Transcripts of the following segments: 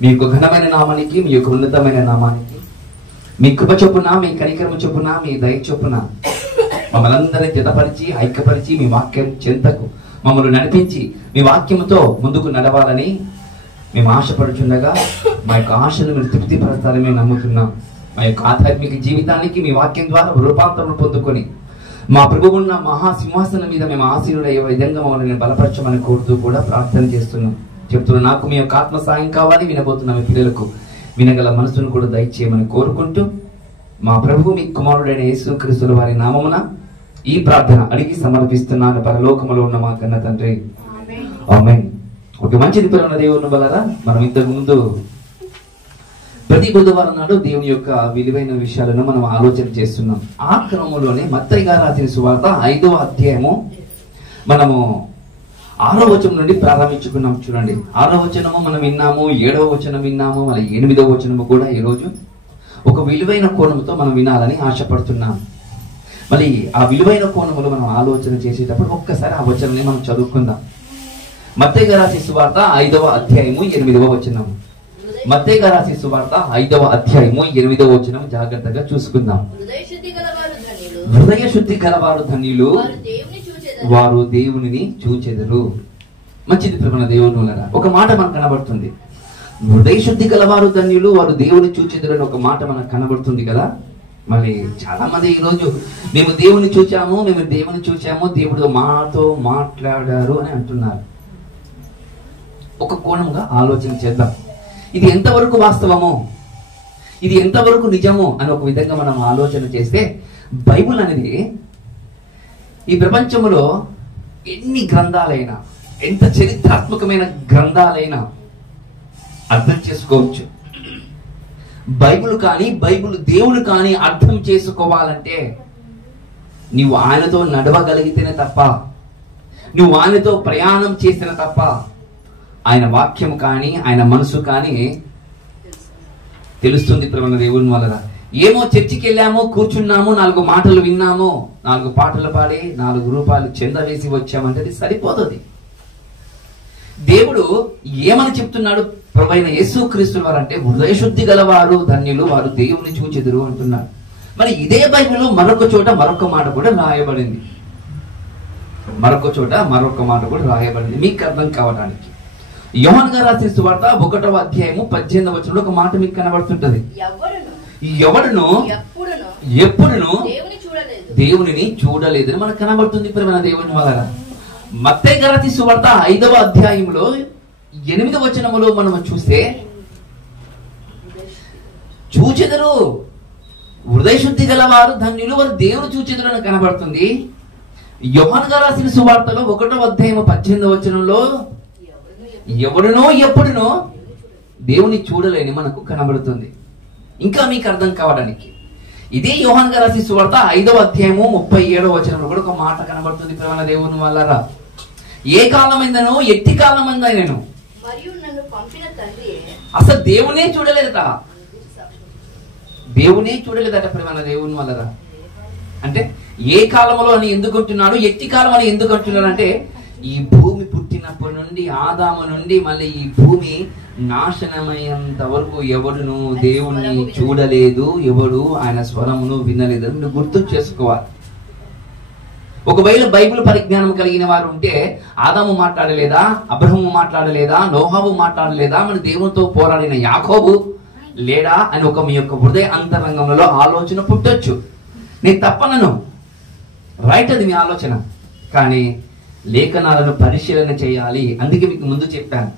మీ యొక్క ఘనమైన నామానికి, మీ యొక్క ఉన్నతమైన నామానికి, మీ కృప చొప్పున, మీ కనికరము చొప్పున, మీ దయ చొప్పున మమ్మల్ని అందరినీ జతపరిచి ఐక్యపరిచి మీ వాక్యం చెంతకు మమ్మల్ని నడిపించి మీ వాక్యముతో ముందుకు నడవాలని మేము ఆశపడుచుండగా మా యొక్క ఆశను మీరు తృప్తిపరచాలని మేము నమ్ముతున్నాం. మా యొక్క ఆధ్యాత్మిక జీవితానికి మీ వాక్యం ద్వారా రూపాంతరం పొందుకొని మా ప్రభు ఉన్న మహాసింహాసనం మీద మేము ఆశీనుడయ్యే విధంగా మమ్మల్ని బలపరచమని కోరుతూ కూడా ప్రార్థన చేస్తున్నాం. చెప్తున్నాం, నాకు మీ యొక్క ఆత్మ సాయం కావాలి, వినబోతున్న మీ పిల్లలకు వినగల మనసును కూడా దయచేయమని కోరుకుంటూ మా ప్రభు మీ కుమారుడైన యేసుక్రీస్తుల వారి నామమున ఈ ప్రార్థన అడిగి సమర్పిస్తున్నాను పరలోకములో ఉన్న మా కన్న తండ్రి, ఆమేన్. ఒక మంచిది పిల్లల దేవుని వలన మనం ఇంతకు ముందు ప్రతి బుధవారం నాడు దేవుని యొక్క విలువైన విషయాలను మనం ఆలోచన చేస్తున్నాం. ఆ క్రమంలోనే మత్తయి గారు రాసిన సువార్త 5వ అధ్యాయము మనము 6వ వచనం నుండి ప్రారంభించుకున్నాం. చూడండి, 6వ వచనము మనం విన్నాము, 7వ వచనం విన్నాము, మళ్ళీ 8వ వచనము కూడా ఈరోజు ఒక విలువైన కోణంతో మనం వినాలని ఆశపడుతున్నాం. మళ్ళీ ఆ విలువైన కోణములో మనం ఆలోచన చేసేటప్పుడు ఒక్కసారి ఆ వచనాన్ని మనం చదువుకుందాం. మత్తయి గారు రాసిన సువార్త 5వ అధ్యాయము 8వ వచనం. మత్తయి గారు రాసిన సువార్త 5వ అధ్యాయము 8వ వచనం జాగ్రత్తగా చూసుకుందాం. హృదయ శుద్ధి గలవారు ధన్యులు, వారు దేవునిని చూచెదరు. మంచిది ప్రేమ దేవుని వలన ఒక మాట మనకు కనబడుతుంది. హృదయ శుద్ధి గలవారు ధన్యులు, వారు దేవుని చూచెదరు అని ఒక మాట మనకు కనబడుతుంది కదా. మరి చాలా మంది ఈరోజు మేము దేవుని చూచాము, దేవుడు మాతో మాట్లాడారు అని అంటున్నారు. ఒక కోణంగా ఆలోచన చేద్దాం. ఇది ఎంతవరకు వాస్తవమో, ఇది ఎంతవరకు నిజమో అని ఒక విధంగా మనం ఆలోచన చేస్తే, బైబుల్ అనేది ఈ ప్రపంచంలో ఎన్ని గ్రంథాలైనా, ఎంత చరిత్రాత్మకమైన గ్రంథాలైనా అర్థం చేసుకోవచ్చు. బైబిల్ కానీ, బైబిల్ దేవుడు కానీ అర్థం చేసుకోవాలంటే నువ్వు ఆయనతో నడవగలిగితేనే తప్ప, నువ్వు ఆయనతో ప్రయాణం చేసిన తప్ప ఆయన వాక్యం కానీ, ఆయన మనసు కానీ తెలుస్తుంది ప్రేమ దేవుని వలన. ఏమో చర్చికి వెళ్ళాము, కూర్చున్నాము, 4 మాటలు విన్నాము, 4 పాటలు పాడి 4 రూపాయలు చెంద వేసి వచ్చామంటే అది సరిపోతుంది. దేవుడు ఏమని చెప్తున్నాడు? ప్రభువైన యేసుక్రీస్తు వారు అంటే హృదయశుద్ధి గలవారు ధన్యులు, వారు దేవుని చూచెదరు అంటున్నారు. మరి ఇదే బైబిల్లో మరొక చోట మరొక మాట కూడా రాయబడింది. మీకు అర్థం కావడానికి యోహాను గారు రాసిన సువార్త 1వ అధ్యాయము 18వ వచనంలో ఒక మాట మీకు కనబడుతుంటది. ఎవడును ఎప్పుడును దేవునిని చూడలేదని మనకు కనబడుతుంది ప్రేమ దేవుని వలన. మత్తయి గారు రాసిన సువార్త 5వ అధ్యాయంలో 8వ వచనములో మనం చూస్తే చూచెదరు, హృదయ శుద్ధి గలవారు ధన్యులు, వారు దేవుని చూచెదరు అని కనబడుతుంది. యోహాను గారు రాసిన సువార్తలో 1వ అధ్యాయము 18వ వచనంలో ఎవడునో ఎప్పుడునో దేవుని చూడలేని మనకు కనబడుతుంది. ఇంకా మీకు అర్థం కావడానికి ఇదే యోహాను గారు రాసిన సువార్త 5వ అధ్యాయము 37వ వచనంలో కూడా ఒక మాట కనబడుతుంది ప్రేమ దేవుని వల్ల. ఏ కాలమైందనో ఎట్టి కాలమైందనో అసలు దేవునే చూడలేదట ప్రేమ దేవుని వల్ల. అంటే ఏ కాలంలో అని ఎందుకు అంటున్నాడు, ఎట్టి కాలం అని ఎందుకు అంటున్నాడు అంటే, ఈ భూమి పుట్టినప్పటి నుండి ఆదాము నుండి మళ్ళీ ఈ భూమి నాశనమయ్యేంత వరకు ఎవడును దేవుణ్ణి చూడలేదు, ఎవడు ఆయన స్వరమును వినలేదు. నువ్వు గుర్తు చేసుకోవాలి. ఒకవేళ బైబిల్ పరిజ్ఞానం కలిగిన వారు ఉంటే ఆదాము మాట్లాడలేదా, అబ్రహము మాట్లాడలేదా, నోహావు మాట్లాడలేదా, మన దేవునితో పోరాడిన యాకోబు లేడా అని ఒక మీ యొక్క హృదయ అంతరంగంలో ఆలోచన పుట్టొచ్చు. నేను తప్పనను, రైట్, అది మీ ఆలోచన. కానీ లేఖనాలను పరిశీలన చేయాలి. అందుకే మీకు ముందు చెప్పాను,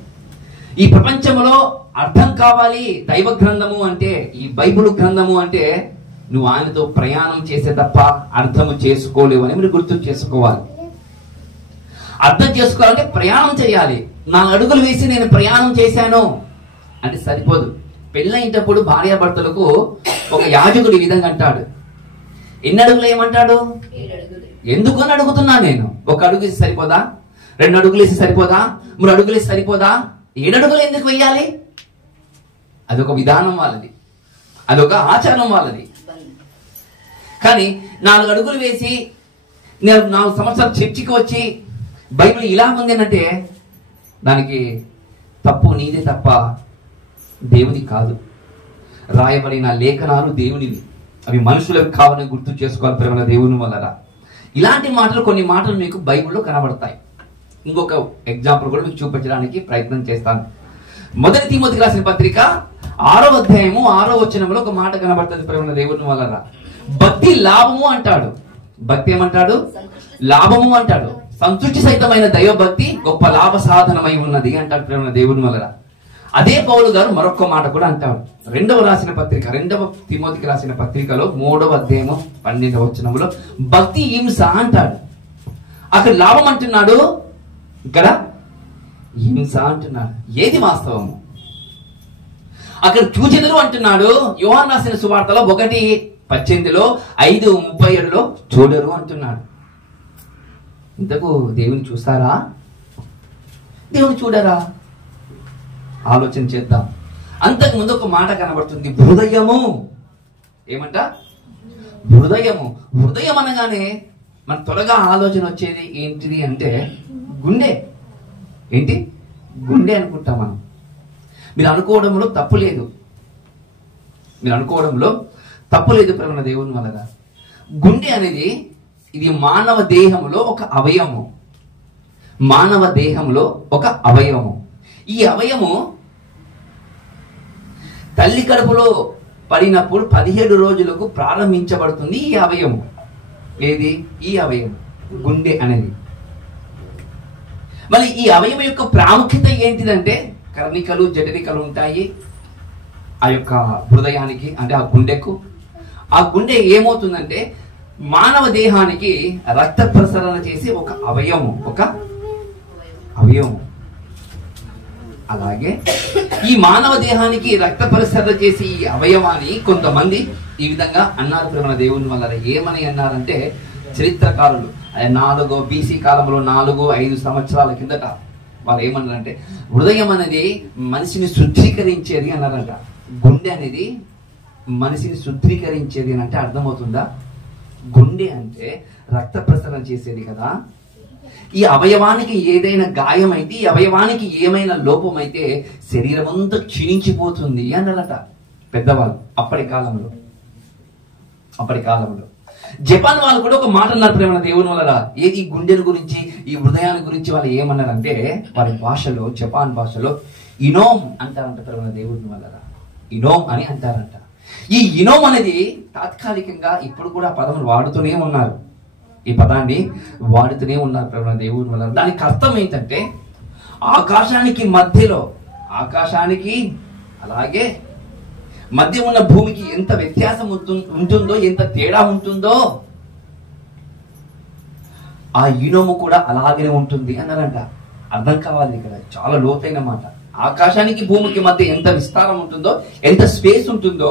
ఈ ప్రపంచంలో అర్థం కావాలి దైవ గ్రంథము అంటే, ఈ బైబిల్ గ్రంథము అంటే నువ్వు ఆయనతో ప్రయాణం చేసే తప్ప అర్థము చేసుకోలేవు అని మీరు గుర్తు చేసుకోవాలి. అర్థం చేసుకోవాలంటే ప్రయాణం చేయాలి. 4 అడుగులు వేసి నేను ప్రయాణం చేశాను అంటే సరిపోదు. పెళ్ళైనప్పుడు భార్యాభర్తలకు ఒక యాజకుడు ఈ విధంగా అంటాడు. ఎన్ని అడుగులు ఏమంటాడు? 7 అడుగులు. ఎందుకు అని అడుగుతున్నా నేను. 1 అడుగు వేసి సరిపోదా? 2 అడుగులు వేసి సరిపోదా? 3 అడుగులు వేసి సరిపోదా? 7 అడుగులు ఎందుకు వెయ్యాలి? అదొక విధానం వాళ్ళది, అదొక ఆచారం వాళ్ళది. కానీ 4 అడుగులు వేసి నేను 4 సంవత్సరాలు చర్చికి వచ్చి బైబిల్ ఇలా ఉంది అంటే దానికి తప్పు నీదే తప్ప దేవుని కాదు. రాయబడిన లేఖనాలు దేవునివి, అవి మనుషులకు కావాలని గుర్తు చేసుకోవాలి ప్రేమ దేవుని వలన. ఇలాంటి మాటలు, కొన్ని మాటలు మీకు బైబిల్లో కనబడతాయి. ఇంకొక ఎగ్జాంపుల్ కూడా మీకు చూపించడానికి ప్రయత్నం చేస్తాను. మొదటి తిమోతికి రాసిన పత్రిక 6వ అధ్యాయము 6వ వచనంలో ఒక మాట కనబడుతుంది ప్రేమ దేవుని వలన. భక్తి లాభము అంటాడు. భక్తి ఏమంటాడు? లాభము అంటాడు. సంతృష్టి సహితమైన దైవభక్తి గొప్ప లాభ సాధనమై ఉన్నది అంటాడు ప్రేమ దేవుని వలన. అదే పౌలు గారు మరొక మాట కూడా అంటాడు. 2వ తిమోతికి రాసిన పత్రికలో 3వ అధ్యాయము 12వ వచనంలో భక్తి హింస అంటాడు. అక్కడ లాభం అంటున్నాడు, ఇక్కడ హింస అంటున్నాడు. ఏది వాస్తవము? అక్కడ చూచెదరు అంటున్నాడు. యోహాను రాసిన సువార్తలో 1:18లో 5:37లో చూడరు అంటున్నాడు. ఇంతకు దేవుని చూస్తారా? దేవుని చూడరా? ఆలోచన చేద్దాం. అంతకుముందు ఒక మాట కనబడుతుంది, హృదయము. ఏమంట? హృదయము. హృదయం అనగానే మన త్వరగా ఆలోచన వచ్చేది ఏంటిది అంటే గుండె. ఏంటి? గుండె అనుకుంటాం మనం. మీరు అనుకోవడంలో తప్పు లేదు. ప్రేమ దేవుని వలన. గుండె అనేది ఇది మానవ దేహంలో ఒక అవయవము. ఈ అవయము తల్లి కడుపులో పడినప్పుడు 17 రోజులకు ప్రారంభించబడుతుంది. ఈ అవయము ఏది? ఈ అవయవం గుండె అనేది. మళ్ళీ ఈ అవయవం యొక్క ప్రాముఖ్యత ఏంటిదంటే కర్ణికలు, జఠరికలు ఉంటాయి ఆ యొక్క హృదయానికి, అంటే ఆ గుండెకు. ఆ గుండె ఏమవుతుందంటే మానవ దేహానికి రక్త ప్రసరణ చేసి ఒక అవయవము. అలాగే ఈ మానవ దేహానికి రక్త ప్రసరణ చేసి ఈ అవయవాన్ని కొంతమంది ఈ విధంగా అన్నారు ప్రేమ దేవుని వల్ల. ఏమని అన్నారంటే చరిత్రకారులు 4 BC కాలంలో 4-5 సంవత్సరాల కిందట వాళ్ళు ఏమన్నారంటే హృదయం అనేది మనిషిని శుద్ధీకరించేది అన్నారంట. గుండె అనేది మనిషిని శుద్ధీకరించేది అని అంటే అర్థమవుతుందా? గుండె అంటే రక్త ప్రసరణ చేసేది కదా. ఈ అవయవానికి ఏదైనా గాయం అయితే, ఈ అవయవానికి ఏమైనా లోపం అయితే శరీరం అంతా క్షీణించిపోతుంది అన్నారట పెద్దవాళ్ళు అప్పటి కాలంలో. జపాన్ వాళ్ళు కూడా ఒక మాట అన్నారు ప్రేమ దేవుని వల్ల. ఏది? గుండెల గురించి, ఈ హృదయాన్ని గురించి వాళ్ళు ఏమన్నారంటే వారి భాషలో, జపాన్ భాషలో ఇనోమ్ అంటారంట ప్రేమ దేవుని వల్ల. ఇనోమ్ అని అంటారంట. ఈ ఇనోమ్ అనేది తాత్కాలికంగా ఇప్పుడు కూడా పదం వాడుతూనే ఉన్నారు. ఈ పదాన్ని వాడుతూనే ఉన్నారు ప్రేమ దేవుని వల్ల. దానికి అర్థం ఏంటంటే ఆకాశానికి అలాగే మధ్య ఉన్న భూమికి ఎంత వ్యత్యాసం ఉంటుందో, ఎంత తేడా ఉంటుందో ఆ ఇనోము కూడా అలాగే ఉంటుంది అన్నారంట. అర్థం కావాలి ఇక్కడ, చాలా లోతైన మాట. ఆకాశానికి భూమికి మధ్య ఎంత విస్తారం ఉంటుందో, ఎంత స్పేస్ ఉంటుందో,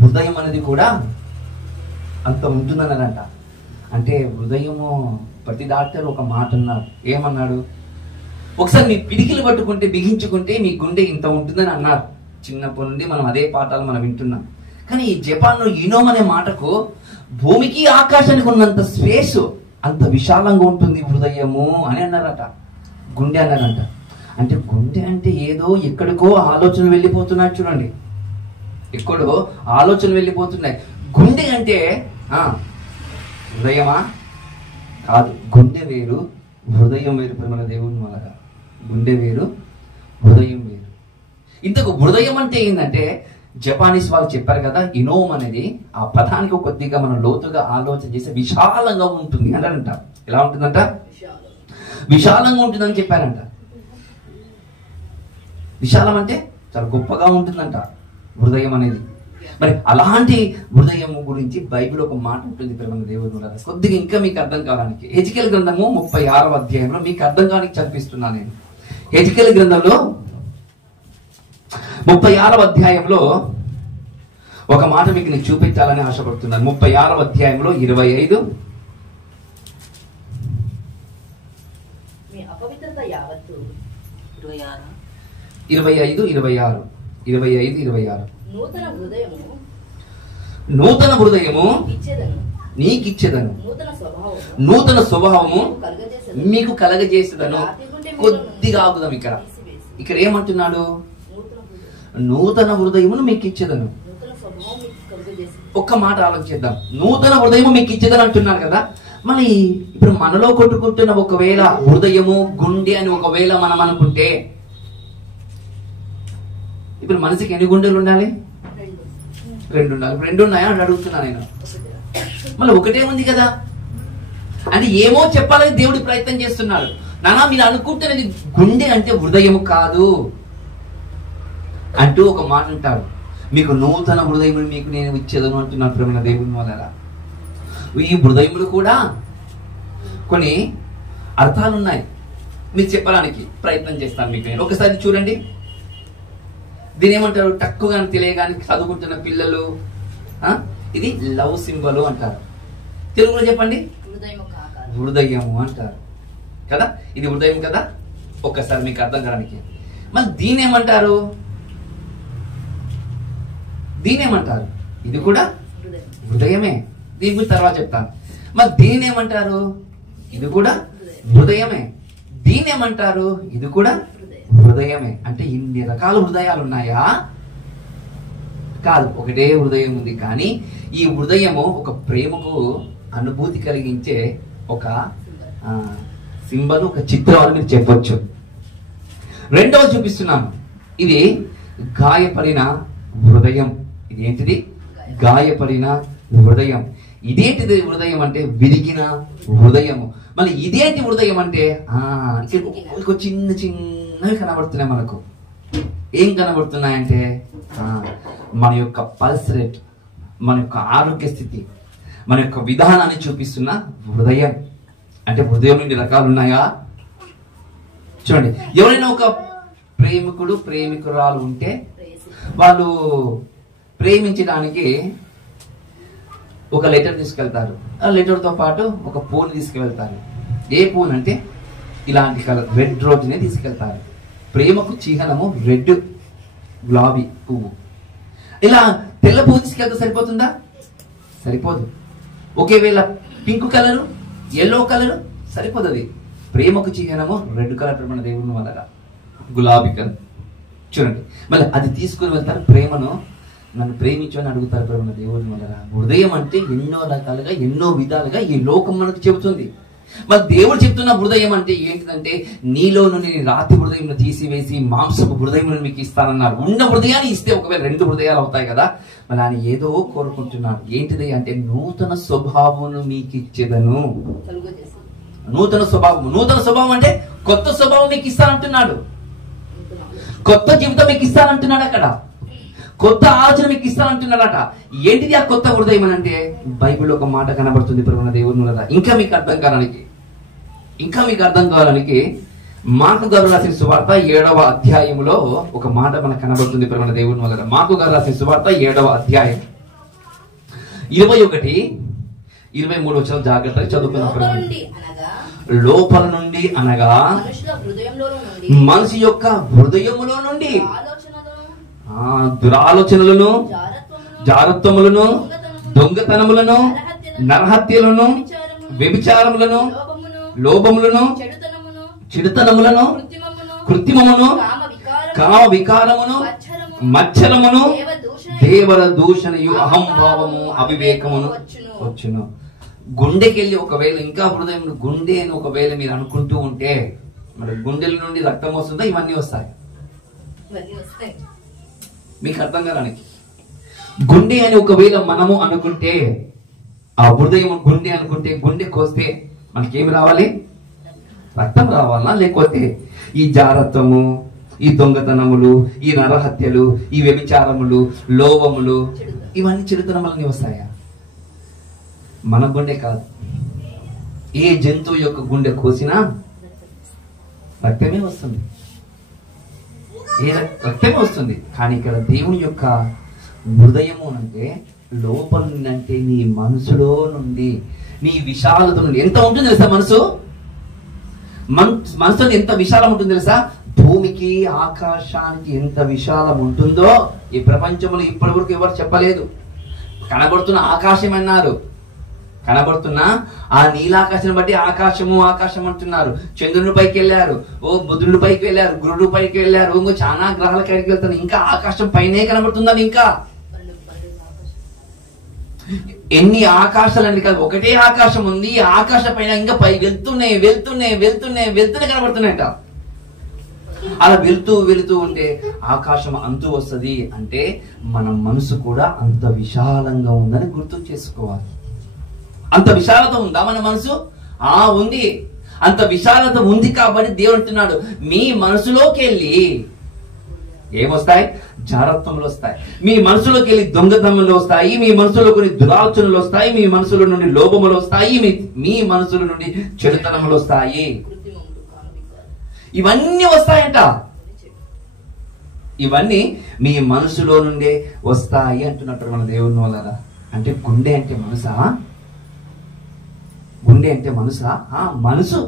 హృదయం అనేది కూడా అంత ఉంటుందన్నారంట. అంటే హృదయము, ప్రతి డాక్టర్ ఒక మాట అన్నారు. ఏమన్నాడు? ఒకసారి మీ పిడికిలు పట్టుకుంటే, బిగించుకుంటే మీ గుండె ఇంత ఉంటుందని అన్నారు. చిన్నప్పటి నుండి మనం అదే పాఠాలు మనం వింటున్నాం. కానీ ఈ జపాన్లో ఇనోమ్ అనే మాటకు భూమికి ఆకాశానికి ఉన్నంత స్పేస్, అంత విశాలంగా ఉంటుంది హృదయము అని అన్నారట. గుండె అన్నారంట. అంటే గుండె అంటే ఏదో ఎక్కడికో ఆలోచన వెళ్ళిపోతున్నాయి. చూడండి, ఎక్కడో ఆలోచన వెళ్ళిపోతున్నాయి. గుండె అంటే హృదయమా? కాదు. గుండె వేరు, హృదయం వేరు ప్రేమ దేవుని వల్ల. గుండె వేరు, హృదయం వేరు. ఇంతకు హృదయం అంటే ఏంటంటే జపానీస్ వాళ్ళు చెప్పారు కదా, ఇనోమ్ అనేది ఆ పదానికి కొద్దిగా మనం లోతుగా ఆలోచన చేస్తే విశాలంగా ఉంటుంది అన్నారంట. ఎలా ఉంటుందంట? విశాలంగా ఉంటుందని చెప్పారంట. విశాలం అంటే చాలా గొప్పగా ఉంటుందంట హృదయం అనేది. మరి అలాంటి హృదయం గురించి బైబిల్ ఒక మాట ఉంటుంది ప్రేమ దేవుడు. కొద్దిగా ఇంకా మీకు అర్థం కావడానికి హెజికేలు గ్రంథము 36వ అధ్యాయంలో మీకు అర్థం కానికి చదివిస్తున్నాను నేను. హెజికేలు గ్రంథంలో 36వ అధ్యాయంలో ఒక మాట మీకు నేను చూపించాలని ఆశపడుతున్నాను. 36వ అధ్యాయంలో 25 26 నూతన హృదయము నీకిచ్చేదను, నూతన స్వభావము మీకు కలగజేసేదను. కొద్దిగా ఆగుదాం. ఇక్కడ ఏమంటున్నాడు? నూతన హృదయమును మీకు ఇచ్చేదను. ఒక్క మాట ఆలోచిద్దాం. నూతన హృదయము మీకు ఇచ్చేదని అంటున్నారు కదా. మరి ఇప్పుడు మనలో కొట్టుకుంటున్న ఒకవేళ హృదయము గుండె అని ఒకవేళ మనం అనుకుంటే, ఇప్పుడు మనసుకి ఎన్ని గుండెలు ఉండాలి? 2 ఉండాలి. 2 ఉన్నాయా అని అడుగుతున్నా నేను. మళ్ళీ ఒకటే ఉంది కదా. అంటే ఏమో చెప్పాలని దేవుడి ప్రయత్నం చేస్తున్నాడు. నానా మీరు అనుకుంటున్నది గుండె అంటే హృదయము కాదు అంటూ ఒక మాట అంటారు. మీకు నూతన హృదయములు మీకు నేను ఇచ్చేదను అంటున్నాను ప్రియమైన దేవుని వల్ల. ఈ హృదయములు కూడా కొన్ని అర్థాలు ఉన్నాయి. మీకు చెప్పడానికి ప్రయత్నం చేస్తాను మీకు నేను. ఒకసారి చూడండి. దీని ఏమంటారు? తక్కువగా తెలియగానే చదువుకుంటున్న పిల్లలు ఇది లవ్ సింబల్ అంటారు. తెలుగులో చెప్పండి. హృదయము అంటారు కదా. ఇది హృదయం కదా. ఒక్కసారి మీకు అర్థం కావడానికి మరి దీని ఏమంటారు? దీనేమంటారు? ఇది కూడా హృదయమే. దీని గురించి తర్వాత చెప్తాను. మరి దీని ఏమంటారు? ఇది కూడా హృదయమే. దీని ఏమంటారు? ఇది కూడా హృదయమే. అంటే ఇన్ని రకాల హృదయాలు ఉన్నాయా? కాదు, ఒకటే హృదయం ఉంది. కానీ ఈ హృదయము ఒక ప్రేమకు అనుభూతి కలిగించే ఒక సింబల్, ఒక చిత్రం అని మీరు చెప్పొచ్చు. రెండవ చూపిస్తున్నాను. ఇది గాయపడిన హృదయం. ఇది ఏంటిది? గాయపడిన హృదయం. ఇదేంటిది హృదయం అంటే? విరిగిన హృదయము. మళ్ళీ ఇదేంటి హృదయం అంటే? చిన్న చిన్నవి కనబడుతున్నాయి మనకు. ఏం కనబడుతున్నాయంటే మన యొక్క పల్స్ రేట్, మన యొక్క ఆరోగ్య స్థితి, మన యొక్క విధానాన్ని చూపిస్తున్న హృదయం. అంటే హృదయం నుండి రకాలు ఉన్నాయా? చూడండి. ఎవరైనా ఒక ప్రేమికుడు ప్రేమికురాలు ఉంటే వాళ్ళు ప్రేమించడానికి ఒక లెటర్ తీసుకెళ్తారు. ఆ లెటర్ తో పాటు ఒక పూలు తీసుకువెళ్తారు. ఏ పూలు అంటే ఇలాంటి కలర్ రెడ్ రోజునే తీసుకెళ్తారు. ప్రేమకు చిహ్నము రెడ్ గులాబీ పువ్వు. ఇలా తెల్ల పువ్వు తీసుకెళ్తే సరిపోతుందా? సరిపోదు. ఒకవేళ పింక్ కలరు, ఎల్లో కలరు సరిపోదు. అది ప్రేమకు చిహ్నము రెడ్ కలర్ మన దేవుని వల్ల గులాబీ కలర్. చూడండి. మళ్ళీ అది తీసుకుని వెళ్తారు. ప్రేమను నన్ను ప్రేమించు అని అడుగుతారు ప్రేమ దేవుని వల్ల. హృదయం అంటే ఎన్నో రకాలుగా ఎన్నో విధాలుగా ఈ లోకం మనకు చెబుతుంది. మరి దేవుడు చెప్తున్న హృదయం అంటే ఏంటిదంటే, నీలో నుండి రాతి హృదయం తీసివేసి మాంసపు హృదయం మీకు ఇస్తానన్నారు. ఉన్న హృదయాన్ని ఇస్తే ఒకవేళ 2 హృదయాలు అవుతాయి కదా. మరి ఆయన ఏదో కోరుకుంటున్నాడు. ఏంటిది అంటే నూతన స్వభావం మీకు ఇచ్చేదను. నూతన స్వభావం. నూతన స్వభావం అంటే కొత్త స్వభావం మీకు ఇస్తానంటున్నాడు. కొత్త జీవితం మీకు ఇస్తానంటున్నాడు. అక్కడ కొత్త ఆలోచన మీకు ఇస్తానంటున్నాడట. ఏంటిది ఆ కొత్త హృదయం అని అంటే? బైబిల్లో ఒక మాట కనబడుతుంది ప్రియమైన దేవుని వల్ల. ఇంకా మీకు అర్థం కావాలని మార్కు గారు రాసిన సువార్త 7వ అధ్యాయంలో ఒక మాట మనకు కనబడుతుంది ప్రియమైన దేవుని వల్ల. మార్కు గారు రాసిన సువార్త 7వ అధ్యాయం 21-23 వచ్చిన జాగ్రత్తగా చదువుకున్నాం. లోపల నుండి అనగా మనిషి యొక్క హృదయములో నుండి దురాలోచనలను, జారత్వములను, దొంగతనములను, నరహత్యలను, వ్యభిచారములను, లోభములను, చెడుతనములను, కృత్రిమమును, కామ వికారమును, మత్సరమును, దేవర దూషణయు, అహంభావము, అవివేకమును వచ్చును. గుండెకెళ్ళి ఒకవేళ ఇంకా హృదయం గుండె అని ఒకవేళ మీరు అనుకుంటూ ఉంటే మరి గుండెల నుండి రక్తం వస్తుందా? ఇవన్నీ వస్తాయి. మీకు అర్థం కాడానికి గుండె అని ఒకవేళ మనము అనుకుంటే, ఆ హృదయం గుండె అనుకుంటే, గుండె కోస్తే మనకేమి రావాలి? రక్తం రావాలా? లేకపోతే ఈ జారత్వము, ఈ దొంగతనములు, ఈ నరహత్యలు, ఈ వ్యభిచారములు, లోభములు, ఇవన్నీ చెడుతనములన్నీ వస్తాయా? మన గుండె కాదు. ఏ జంతువు యొక్క గుండె కోసినా రక్తమే వస్తుంది. రక్తమే వస్తుంది. కానీ ఇక్కడ దేవుని యొక్క హృదయము అంటే లోపల నుండి, అంటే నీ మనసులో నుండి, నీ విశాలత నుండి. ఎంత ఉంటుంది తెలుసా మనసు? మనసులో ఎంత విశాలం ఉంటుంది తెలుసా? భూమికి ఆకాశానికి ఎంత విశాలం ఉంటుందో ఈ ప్రపంచంలో ఇప్పటి వరకు ఎవరు చెప్పలేదు. కనబడుతున్న ఆకాశం అన్నారు, కనబడుతున్నా ఆ నీలాకాశం బట్టి ఆకాశము ఆకాశం అంటున్నారు. చంద్రుని పైకి వెళ్ళారు, బుధుడి పైకి వెళ్ళారు, గురుడు పైకి వెళ్ళారు, ఇంకో చాలా గ్రహాల కాడికి వెళ్తారు. ఇంకా ఆకాశం పైనే కనబడుతుందని ఇంకా ఎన్ని ఆకాశాలని కాదు, ఒకటే ఆకాశం ఉంది. ఆకాశ పైన ఇంకా పై వెళ్తున్నాయి వెళ్తున్నాయి వెళ్తున్నాయి వెళ్తూనే కనబడుతున్నాయట. అలా వెళ్తూ వెళుతూ ఉంటే ఆకాశం అంతు వస్తుంది. అంటే మన మనసు కూడా అంత విశాలంగా ఉందని గుర్తు చేసుకోవాలి. అంత విశాలత ఉందా మన మనసు? ఉంది. అంత విశాలత ఉంది కాబట్టి దేవుడు అంటున్నాడు, మీ మనసులోకి వెళ్ళి ఏమొస్తాయి? జారత్వములు వస్తాయి. మీ మనసులోకి వెళ్ళి దొంగతనములు వస్తాయి, మీ మనసులో కొన్ని దురాలోచనలు వస్తాయి, మీ మనసులో నుండి లోభములు వస్తాయి, మీ మనసుల నుండి చెడుతనములు వస్తాయి. ఇవన్నీ వస్తాయంట. ఇవన్నీ మీ మనసులో నుండే వస్తాయి అంటున్నట్టు మన దేవుని వల్ల. అంటే గుండె అంటే మనసా? గుండె అంటే మనసా? మనసు.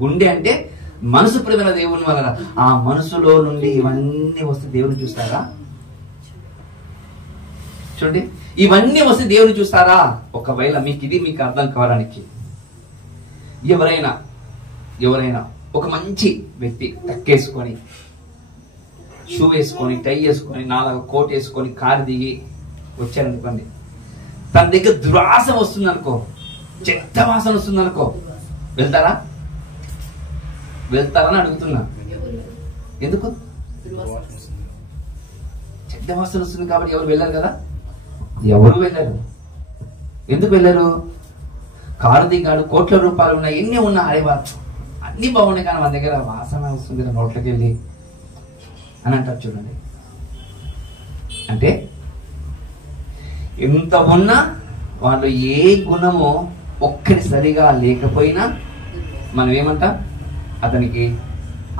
గుండె అంటే మనసు ప్రేమ దేవుని వల్ల. ఆ మనసులో నుండి ఇవన్నీ వస్తే దేవుని చూస్తారా? చూడండి, ఇవన్నీ వస్తే దేవుని చూస్తారా? ఒకవేళ మీకు అర్థం కావడానికి ఎవరైనా ఒక మంచి వ్యక్తి టక్కేసుకొని, షూ వేసుకొని, టై వేసుకొని, నాలుగు కోట్ వేసుకొని కారు దిగి వచ్చారనుకోండి, తన దగ్గర దురాశ వస్తుంది అనుకో, చెత్త వాసన వస్తుంది అనుకో, వెళ్తారా? వెళ్తారని అడుగుతున్నా. ఎందుకు? చెడ్డ వాసన వస్తుంది కాబట్టి ఎవరు వెళ్ళారు కదా? ఎవరు వెళ్ళారు. ఎందుకు వెళ్ళారు? కారు దిగాడు, కోట్ల రూపాయలు ఉన్నాయి, ఎన్ని ఉన్నా, అన్ని బాగున్నాయి, కానీ మన దగ్గర వాసన వస్తుంది నోట్లకి వెళ్ళి అని అంటారు. చూడండి, అంటే ఎంత ఉన్నా వాళ్ళు ఏ గుణమో ఒక్కటి సరిగా లేకపోయినా మనం ఏమంటాం? అతనికి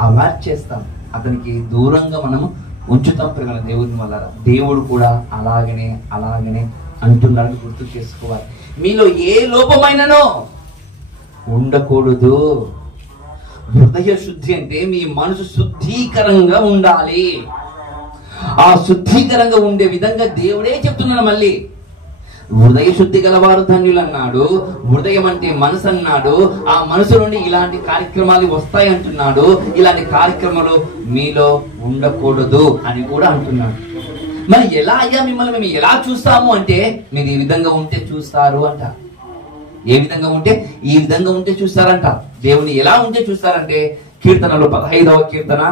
అవాయిడ్ చేస్తాం, అతనికి దూరంగా మనము ఉంచుతాం ప్రేమ దేవుని వల్ల. దేవుడు కూడా అలాగనే అంటున్నాడని గుర్తు చేసుకోవాలి. మీలో ఏ లోపమైననో ఉండకూడదు. హృదయ శుద్ధి అంటే మీ మనసు శుద్ధీకరంగా ఉండాలి. ఆ శుద్ధీకరంగా ఉండే విధంగా దేవుడే చెప్తున్నాడు. మళ్ళీ హృదయ శుద్ధి గలవారు ధన్యులు అన్నాడు. హృదయం అంటే మనసు అన్నాడు. ఆ మనసు నుండి ఇలాంటి కార్యక్రమాలు వస్తాయి అంటున్నాడు. ఇలాంటి కార్యక్రమాలు మీలో ఉండకూడదు అని కూడా అంటున్నాడు. మరి ఎలా అయ్యా మిమ్మల్ని మేము ఎలా చూస్తాము అంటే, మీరు ఈ విధంగా ఉంటే చూస్తారు అంట. ఏ విధంగా ఉంటే? ఈ విధంగా ఉంటే చూస్తారంట. దేవుని ఎలా ఉంటే చూస్తారంటే, కీర్తనలో 15వ కీర్తన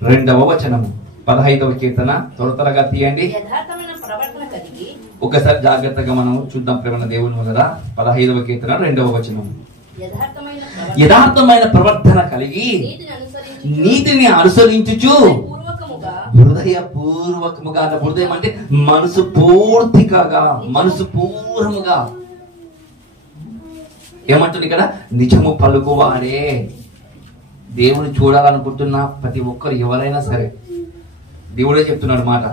2వ వచనము. 15వ కీర్తన త్వరగా తీయండి. ఒకసారి జాగ్రత్తగా మనం చూద్దాం ప్రేమ దేవుని వల్ల. 15వ కీర్తన 2వ వచనము. యథార్థమైన ప్రవర్తన కలిగి నీతిని అనుసరించుచు హృదయపూర్వకముగా. హృదయం అంటే మనసు పూర్తిగా, మనసు పూర్వముగా ఏమంటుంది ఇక్కడ? నిజము పలుకువాడే. దేవుని చూడాలనుకుంటున్న ప్రతి ఒక్కరు ఎవరైనా సరే దేవుడే చెప్తున్నాడు మాట.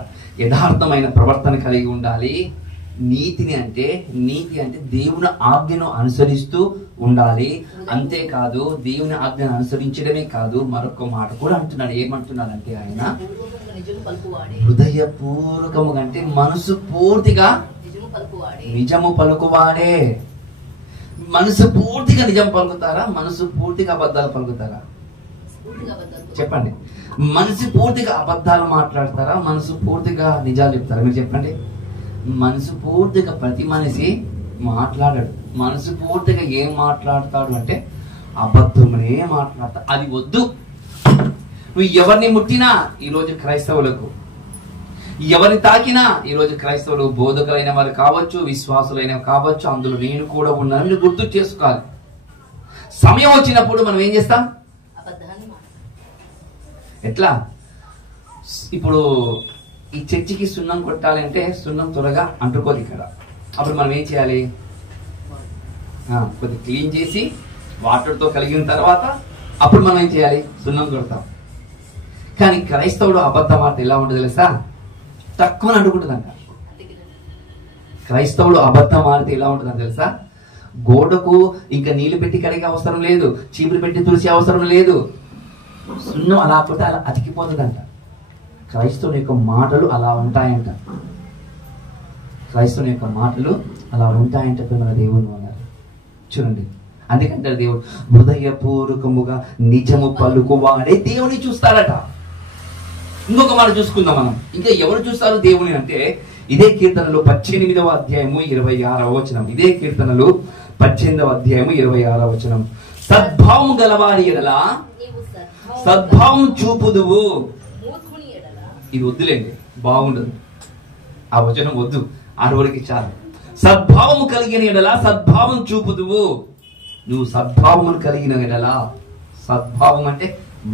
యథార్థమైన ప్రవర్తన కలిగి ఉండాలి. నీతి అంటే దేవుని ఆజ్ఞను అనుసరిస్తూ ఉండాలి. అంతేకాదు దేవుని ఆజ్ఞను అనుసరించడమే కాదు, మరొక మాట కూడా అంటున్నాడు. ఏమంటున్నాడంటే ఆయన హృదయపూర్వకముగా అంటే మనసు పూర్తిగా నిజము పలుకువాడే. మనసు పూర్తిగా నిజం పలుకుతారా? మనసు పూర్తిగా అబద్ధాలు పలుకుతారా? చెప్పండి. మనసు పూర్తిగా అబద్ధాలు మాట్లాడతారా? మనసు పూర్తిగా నిజాలు చెప్తారా? మీరు చెప్పండి. మనసు పూర్తిగా ప్రతి మనిషి మాట్లాడాడు. మనసు పూర్తిగా ఏం మాట్లాడతాడు అంటే అబద్ధమునే మాట్లాడతాడు. అది వద్దు. నువ్వు ఎవరిని ముట్టినా ఈరోజు క్రైస్తవులకు, ఎవరిని తాకినా ఈరోజు క్రైస్తవులు బోధకులైన వారు కావచ్చు, విశ్వాసులైన కావచ్చు, అందులో నేను కూడా ఉన్నాను. మీరు గుర్తు చేసుకోవాలి. సమయం వచ్చినప్పుడు మనం ఏం చేస్తాం? ఎట్లా? ఇప్పుడు ఈ చర్చికి సున్నం కొట్టాలంటే సున్నం త్వరగా అంటుకోదు ఇక్కడ. అప్పుడు మనం ఏం చేయాలి? కొద్దిగా క్లీన్ చేసి వాటర్తో కలిగిన తర్వాత అప్పుడు మనం ఏం చేయాలి? సున్నం కొడతాం. కానీ క్రైస్తవుడు అబద్ధ మాట ఎలా ఉంటుంది తెలుసా? తక్కువ అంటుకుంటుందంట. క్రైస్తవుడు అబద్ధం ఆడితే ఎలా ఉంటుందని తెలుసా? గోడకు ఇంకా నీళ్లు పెట్టి కడిగే అవసరం లేదు, చీపురు పెట్టి తుడిసే అవసరం లేదు. సున్నం అలా పోతే అలా అతికిపోతుందంట. క్రైస్తవుని యొక్క మాటలు అలా ఉంటాయంట. క్రైస్తవుని యొక్క మాటలు అలా ఉంటాయంటే మన దేవుని అన్నారు. చూడండి, అందుకంటారు దేవుడు హృదయపూర్వకముగా నిజము పలుకువాడే దేవుని చూస్తారట. ఇంకొక మాట చూసుకుందాం మనం. ఇంకా ఎవరు చూస్తారు దేవుని అంటే ఇదే కీర్తనలు 18వ అధ్యాయము 26వ వచనం. ఇదే కీర్తనలు 18వ అధ్యాయము 26వ వచనం. సద్భావం గలవారి ఎడల సద్భావం చూపుదువు. ఇది వద్దులేండి, బాగుండదు, ఆ వచనం వద్దు, ఆడవరికి చాలు. సద్భావము కలిగిన ఎడల సద్భావం చూపుదువు. నువ్వు సద్భావమును కలిగిన ఎడల, సద్భావం అంటే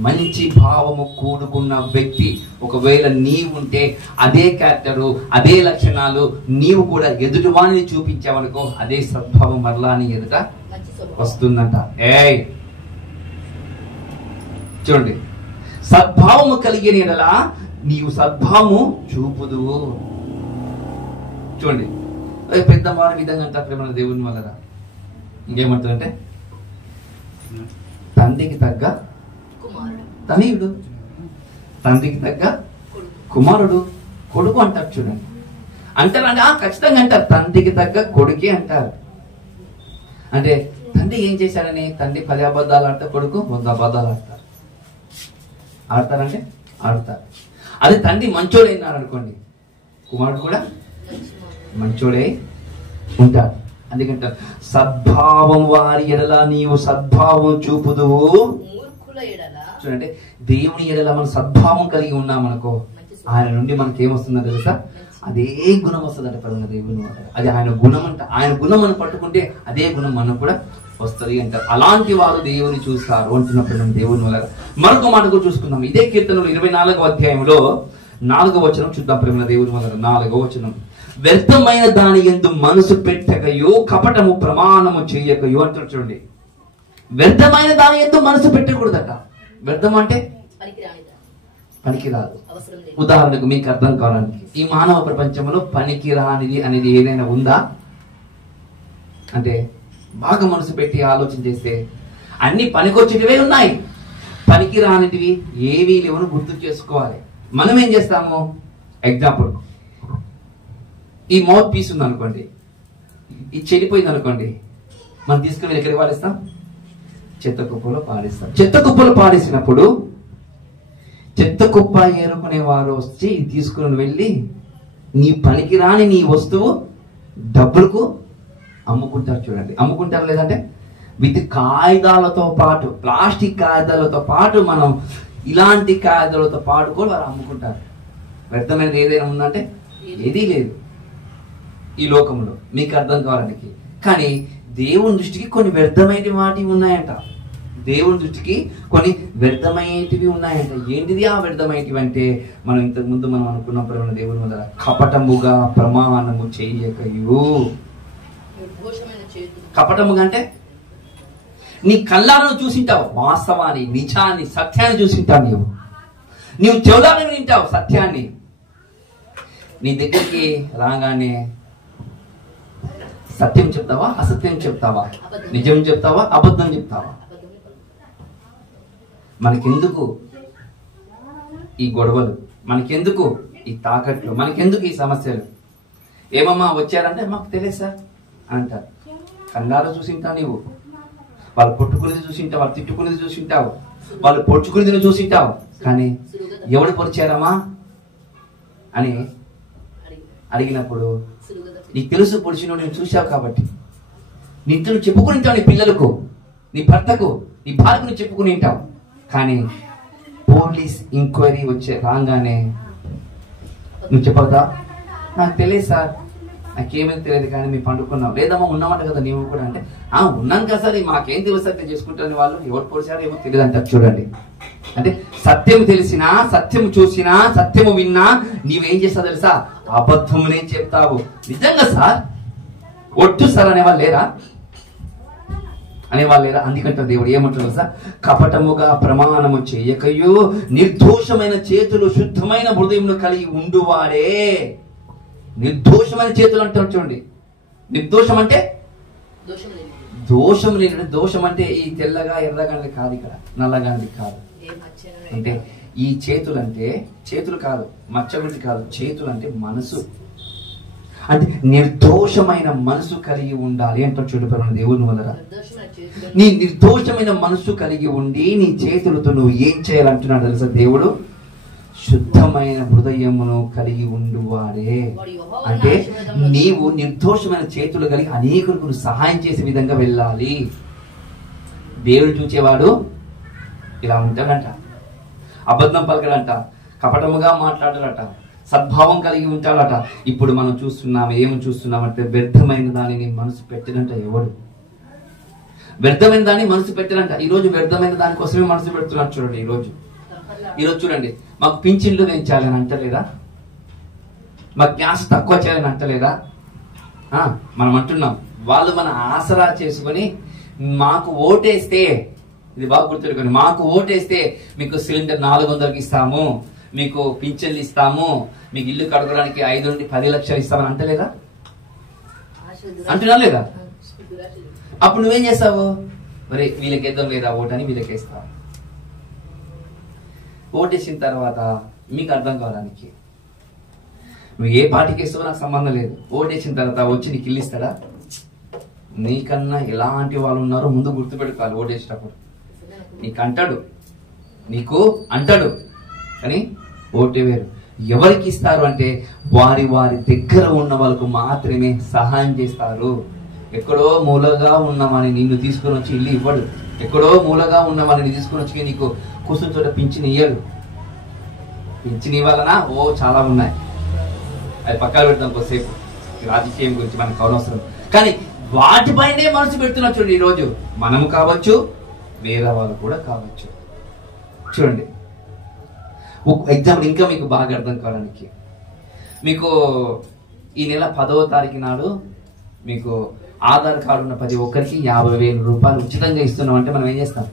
మంచి భావము కూడుకున్న వ్యక్తి ఒకవేళ నీవుంటే అదే క్యారెక్టరు, అదే లక్షణాలు నీవు కూడా ఎదుటివాణిని చూపించావనుకో, అదే సద్భావం మరలా నీ ఎదుట వస్తుందంట. చూడండి, సద్భావము కలిగిన ఎడల నీవు సద్భావము చూపుదువు. చూడండి, పెద్దవారి విధంగా అంటారు ప్రేమ దేవుని వల్ల. ఇంకేమంటారంటే తండ్రికి తగ్గ తనయుడు, తండ్రికి తగ్గ కుమారుడు, కొడుకు అంటారు. చూడండి, అంటారంటే ఖచ్చితంగా అంటారు, తండ్రికి తగ్గ కొడుకే అంటారు. అంటే తండ్రి ఏం చేశాడని తండ్రి 10 అబద్ధాలు ఆడతా, కొడుకు 100 అబద్ధాలు ఆడతారు. ఆడతారంటే ఆడతారు. అదే తండ్రి మంచోడైనాడు అనుకోండి, కుమారుడు కూడా మంచోడే ఉంటాడు. అందుకంటే సద్భావం వారి ఎడల నీవు సద్భావం చూపుదువు. చూడండి, దేవుని ఎడల మనం సద్భావం కలిగి ఉన్నామనుకో, ఆయన నుండి మనకి ఏమొస్తుందో తెలుసా? అదే గుణం వస్తుందంట ప్రధాన దేవుని. అది ఆయన గుణం అంట. ఆయన గుణం మనం పట్టుకుంటే అదే గుణం మనకు కూడా వస్తుంది అంటారు. అలాంటి వారు దేవుని చూస్తారు అంటున్నప్పుడు దేవుని వల్ల. మరొక మాట కూడా చూసుకుందాం. ఇదే కీర్తనలు 24వ అధ్యాయంలో 4వ వచనం చూద్దాం. ప్రేమ దేవుని వల్ల 4వ వచనం. వ్యర్థమైన దాని యందు మనసు పెట్టకయో కపటము ప్రమాణము చేయకయో అంటారు. చూడండి, వ్యర్థమైన దాని యందు మనసు పెట్టకూడదట. వ్యర్థం అంటే పనికిరాదు. ఉదాహరణకు మీకు అర్థం కావడానికి, ఈ మానవ ప్రపంచంలో పనికిరానిది అనేది ఏదైనా ఉందా అంటే బాగా మనసు పెట్టి ఆలోచన చేస్తే అన్ని పనికొచ్చేటివే ఉన్నాయి, పనికిరానిటివి ఏవీ లేవని గుర్తు చేసుకోవాలి. మనం ఏం చేస్తాము? ఎగ్జాంపుల్, ఈ మౌత్ పీస్ ఉంది అనుకోండి, ఇది చెడిపోయింది అనుకోండి, మనం తీసుకుని ఎక్కడికి పాడేస్తాం? చెత్త కుప్పలో పాడేస్తాం. చెత్త కుప్పలో పాడేసినప్పుడు చెత్త కుప్ప ఏరుకునే వారు వచ్చి తీసుకుని వెళ్ళి నీ పనికిరాని నీ వస్తువు డబ్బులకు అమ్ముకుంటారు. చూడండి, అమ్ముకుంటారు. లేదంటే విత్ కాగితాలతో పాటు, ప్లాస్టిక్ కాగితాలతో పాటు, మనం ఇలాంటి కాగితాలతో పాటు కూడా వారు అమ్ముకుంటారు. వ్యర్థమైనది ఏదైనా ఉందంటే ఏదీ లేదు ఈ లోకంలో, మీకు అర్థం కావడానికి. కానీ దేవుని దృష్టికి కొన్ని వ్యర్థమైనవి వాటివి ఉన్నాయంట. దేవుని దృష్టికి కొన్ని వ్యర్థమైనవి ఉన్నాయంట. ఏంటిది ఆ వ్యర్థమైనవి అంటే, మనం ఇంతకు ముందు మనం అనుకున్నప్పుడు దేవుని వల్ల కపటముగా ప్రమాణము చేయకయు. కపటముగా అంటే నీ కళ్ళాలను చూసింటావు వాస్తవాన్ని, నిజాన్ని, సత్యాన్ని చూసింటావు. నీవు చెవులను వింటావు సత్యాన్ని. నీ దగ్గరికి రాగానే సత్యం చెప్తావా, అసత్యం చెప్తావా, నిజం చెప్తావా, అబద్ధం చెప్తావా? మనకెందుకు ఈ గొడవలు, మనకెందుకు ఈ తాకట్లు, మనకెందుకు ఈ సమస్యలు? ఏమమ్మా వచ్చారంటే మాకు తెలియదు సార్ అంటారు. కళ్ళారా చూసింటావు నీవు. వాళ్ళు కొట్టుకునేది చూసింటావు, వాళ్ళు తిట్టుకునేది చూసింటావు, వాళ్ళు పొడుచుకునేది చూసింటావు. కానీ ఎవడు పొడిచారమ్మా అని అడిగినప్పుడు నీకు తెలుసు పొడిచిన నేను చూసావు కాబట్టి నీ ఇంట్లో చెప్పుకుని ఉంటావు, నీ పిల్లలకు, నీ భర్తకు, నీ భార్యకు నువ్వు చెప్పుకుని ఉంటావు. కానీ పోలీస్ ఎంక్వైరీ వచ్చే రాగానే నువ్వు చెప్పవుతా, నాకు తెలియదు సార్, నాకేమేమి తెలియదు, కానీ మేము పండుకున్నాం. లేదమ్మా ఉన్నామంట కదా నీవు కూడా అంటే, ఉన్నాను కదా సార్, మాకేం తెలుసు సార్ చేసుకుంటారని వాళ్ళు ఎవరు పొడిచారో ఏమో తెలియదు అంటారు. చూడండి, అంటే సత్యం తెలిసినా, సత్యం చూసినా, సత్యము విన్నా నీవేం చేస్తావు తెలుసా? అబద్ధమునే చెప్తావు. నిజంగా సార్, ఒట్టు సార్ అనేవాళ్ళు లేరా? అందుకంటే దేవుడు ఏమంటారు తెలుసా? కపటముగా ప్రమాణము చేయకయు నిర్దోషమైన చేతులు శుద్ధమైన హృదయమును కలిగి ఉండువాడే. నిర్దోషమైన చేతులు అంటారు. చూడండి, నిర్దోషం అంటే దోషం లేని. దోషం అంటే ఈ తెల్లగా ఎర్రగానే కాదు, ఇక్కడ నల్లగానే కాదు. అంటే ఈ చేతులు అంటే చేతులు కాదు, మచ్చగుడి కాదు, చేతులు అంటే మనసు. అంటే నిర్దోషమైన మనసు కలిగి ఉండాలి అంటారు. చూడబడిన దేవుని వల్ల నీ నిర్దోషమైన మనసు కలిగి ఉండి నీ చేతులతో నువ్వు ఏం చేయాలంటున్నాడు తెలుసా దేవుడు? శుద్ధమైన హృదయమును కలిగి ఉండువాడే. అంటే నీవు నిర్దోషమైన చేతులు కలిగి అనేకులకు సహాయం చేసే విధంగా వెళ్ళాలి. దేవుడు చూచేవాడు ఇలా ఉంటాడంట, అబద్ధం పలకడంట, కపటముగా మాట్లాడాడట, సద్భావం కలిగి ఉంటాడట. ఇప్పుడు మనం చూస్తున్నాము, ఏమి చూస్తున్నామంటే వ్యర్థమైన దానిని మనసు పెట్టినంట. ఎవడు వ్యర్థమైన దాన్ని మనసు పెట్టినంట? ఈరోజు వ్యర్థమైన దానికోసమే మనసు పెడుతున్నాడు. చూడండి ఈరోజు చూడండి, మాకు పింఛన్లు పెంచాలని అంటలేదా? మాకు గ్యాస్ తక్కువ చేయాలని అంటలేదా? మనం అంటున్నాం. వాళ్ళు మన ఆసరా చేసుకొని మాకు ఓటేస్తే, ఇది బాగా గుర్తుపెట్టుకోండి, మాకు ఓటేస్తే మీకు సిలిండర్ 400కి ఇస్తాము, మీకు పింఛన్లు ఇస్తాము, మీకు ఇల్లు కడుకోవడానికి 5 నుండి 10 లక్షలు ఇస్తామని అంటలేదా? అంటున్నా లేదా? అప్పుడు నువ్వేం చేస్తావు? మరి వీళ్ళకేద్దాం లేదా ఓటు అని వీళ్ళకేస్తావు. ఓటేసిన తర్వాత మీకు అర్థం కావడానికి నువ్వు ఏ పార్టీకి ఇస్తావో నాకు సంబంధం లేదు. ఓటేసిన తర్వాత వచ్చి నీకు ఇల్లు ఇస్తాడా? నీకన్నా ఎలాంటి వాళ్ళు ఉన్నారో ముందు గుర్తుపెట్టుకోవాలి. ఓటేసేటప్పుడు నీకు అంటాడు కానీ ఓటే వేరు. ఎవరికి ఇస్తారు అంటే వారి దగ్గర ఉన్న వాళ్ళకు మాత్రమే సహాయం చేస్తారు. ఎక్కడో మూలగా ఉన్నవాడిని నిన్ను తీసుకొని వచ్చి ఇల్లు ఇవ్వడు. ఎక్కడో మూలగా ఉన్నవాడిని తీసుకొని వచ్చి నీకు కూర్చుని చోట పింఛన్ ఇయ్యడు. పింఛన్ ఇవ్వాలనా చాలా ఉన్నాయి, అది పక్కన పెడతాం కొద్దిసేపు. రాజకీయం గురించి మనకు అవసరం, కానీ వాటిపైనే మనసు పెడుతున్నా చూడండి. ఈరోజు మనము కావచ్చు, వేరే వాళ్ళు కూడా కావచ్చు. చూడండి ఎగ్జాంపుల్ ఇంకా మీకు బాగా అర్థం కావడానికి, మీకు ఈ నెల 10వ తారీఖు నాడు మీకు ఆధార్ కార్డు ఉన్న ప్రతి ఒక్కరికి 50,000 రూపాయలు ఉచితంగా ఇస్తున్నాం అంటే మనం ఏం చేస్తాం?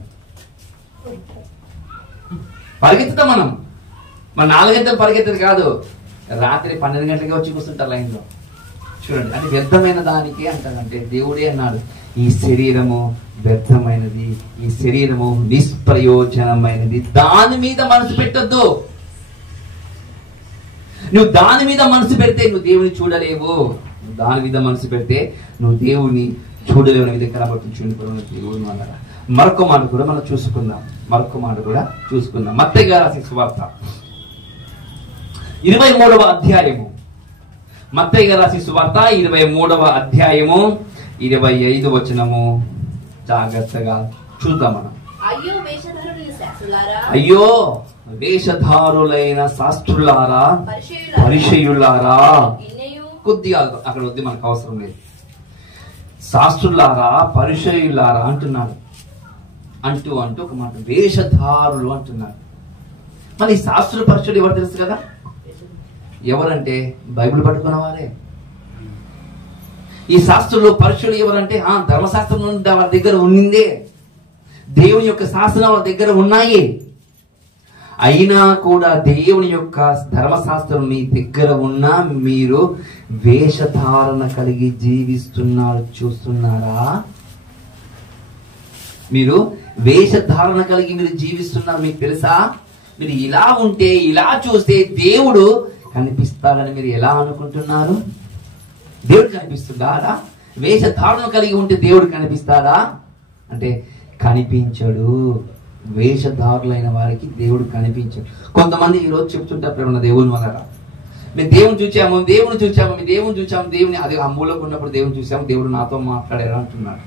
పరిగెత్తుతాం. మన 4 గంటలు పరిగెత్తది కాదు, రాత్రి 12 గంటలకే వచ్చి కూర్చుంటారు లైన్లో. చూడండి, అంటే వ్యర్థమైన దానికి అంటారంటే దేవుడే అన్నాడు, ఈ శరీరము వ్యర్థమైనది, ఈ శరీరము నిష్ప్రయోజనమైనది, దాని మీద మనసు పెట్టొద్దు. నువ్వు దాని మీద మనసు పెడితే నువ్వు దేవుని చూడలేవు. దాని మీద మనసు పెడితే నువ్వు దేవుని చూడలేవు అనే విధంగా కాబట్టి చూడండి దేవుని మాట. మరొక మాట కూడా మనం చూసుకుందాం. మత్తయి గారు రాసిన సువార్త 23వ అధ్యాయము. మత్తయి గారు రాసిన సువార్త 23వ అధ్యాయము 25 వచనము జాగ్రత్తగా చూద్దాం మనం. అయ్యో వేషధారులైన శాస్త్రులారా, పరిసయ్యులారా, కొద్దిగా అక్కడ వద్దు, మనకు అవసరం లేదు. శాస్త్రులారా, పరిసయ్యులారా అంటున్నాడు. అంటూ ఒక మాట వేషధారులు అంటున్నారు. మరి శాస్త్రుల పరిచయులు ఎవరు తెలుసు కదా? ఎవరంటే బైబిల్ పట్టుకున్న వారే. ఈ శాస్త్రులు పరిచయులు ఎవరంటే ధర్మశాస్త్రం నుండి వాళ్ళ దగ్గర ఉన్నిందే, దేవుని యొక్క శాస్త్రం వాళ్ళ దగ్గర ఉన్నాయి. అయినా కూడా దేవుని యొక్క ధర్మశాస్త్రం మీ దగ్గర ఉన్నా మీరు వేషధారణ కలిగి జీవిస్తున్నారు. చూస్తున్నారా? మీరు వేషధారణ కలిగి మీరు జీవిస్తున్నారు. మీకు తెలుసా? మీరు ఇలా ఉంటే, ఇలా చూస్తే దేవుడు కనిపిస్తాడని మీరు ఎలా అనుకుంటున్నారు? దేవుడు కనిపిస్తుందా? వేషధారణ కలిగి ఉంటే దేవుడు కనిపిస్తాడా అంటే కనిపించడు. వేషధారులైన వారికి దేవుడు కనిపించడు. కొంతమంది ఈరోజు చెప్తుంటారు ప్రేమ దేవుని వల్ల మేము దేవుని చూచాము, దేవుని అది ఆ మూలకు ఉన్నప్పుడు దేవుని చూసాము, దేవుడు నాతో మాట్లాడారు అంటున్నాడు.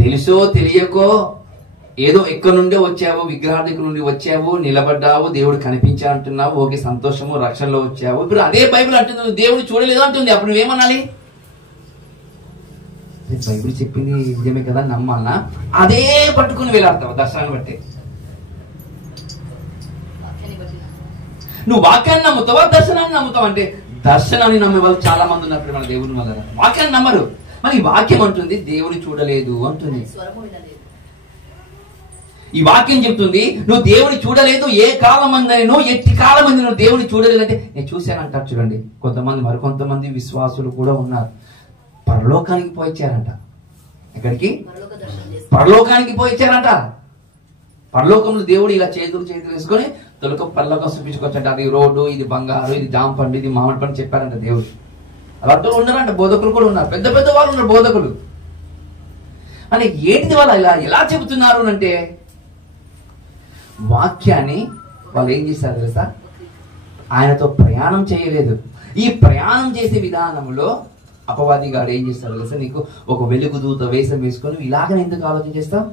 తెలుసో తెలియకో ఏదో ఎక్కడి నుండే వచ్చావు, విగ్రహాల దగ్గర నుండి వచ్చావు, నిలబడ్డావు, దేవుడు కనిపించా అంటున్నావు, ఓకే సంతోషము, రక్షణలో వచ్చావు. ఇప్పుడు అదే బైబిల్ అంటుంది దేవుడు చూడలేదు అంటుంది. అప్పుడు నువ్వేమనాలి? బైబిల్ చెప్పింది నిజమే కదా, నమ్మాలా? అదే పట్టుకుని వెళ్ళాడతావు దర్శనాన్ని బట్టి. నువ్వు వాక్యాన్ని నమ్ముతావా, దర్శనాన్ని నమ్ముతావు? అంటే దర్శనాన్ని నమ్మే వాళ్ళు చాలా మంది ఉన్నారు మన దేవుని వల్ల. వాక్యాన్ని నమ్మరు. మరి వాక్యం అంటుంది దేవుని చూడలేదు అంటుంది. ఈ వాక్యం చెప్తుంది నువ్వు దేవుని చూడలేదు, ఏ కాలం అందనో ఎట్టి కాలం అంది నువ్వు దేవుని చూడలేదు అంటే నేను చూశానంటారు. చూడండి, మరికొంతమంది విశ్వాసులు కూడా ఉన్నారు. పరలోకానికి పోయిచ్చారంట. ఎక్కడికి? పరలోకానికి పోయిచ్చారంట. పరలోకంలో దేవుడు ఇలా చేతులు వేసుకొని తొలక పరలోకం చూపించుకొచ్చంట. అది రోడ్డు, ఇది బంగారు, ఇది జామ పండు, ఇది మామిడి పండు చెప్పారంట దేవుడు. అలాంటి ఉన్నారంట, బోధకులు కూడా ఉన్నారు, పెద్ద పెద్ద వాళ్ళు ఉన్నారు బోధకులు. అని ఏంటిది వాళ్ళు ఎలా చెబుతున్నారు అంటే, వాక్యాన్ని వాళ్ళు ఏం చేశారు తెలుసా, ఆయనతో ప్రయాణం చేయలేదు. ఈ ప్రయాణం చేసే విధానంలో అపవాది గారు ఏం చేస్తారు తెలుసా, నీకు ఒక వెలుగు దూత వేషం వేసుకొని ఇలాగనే ఎందుకు ఆలోచన చేస్తావు,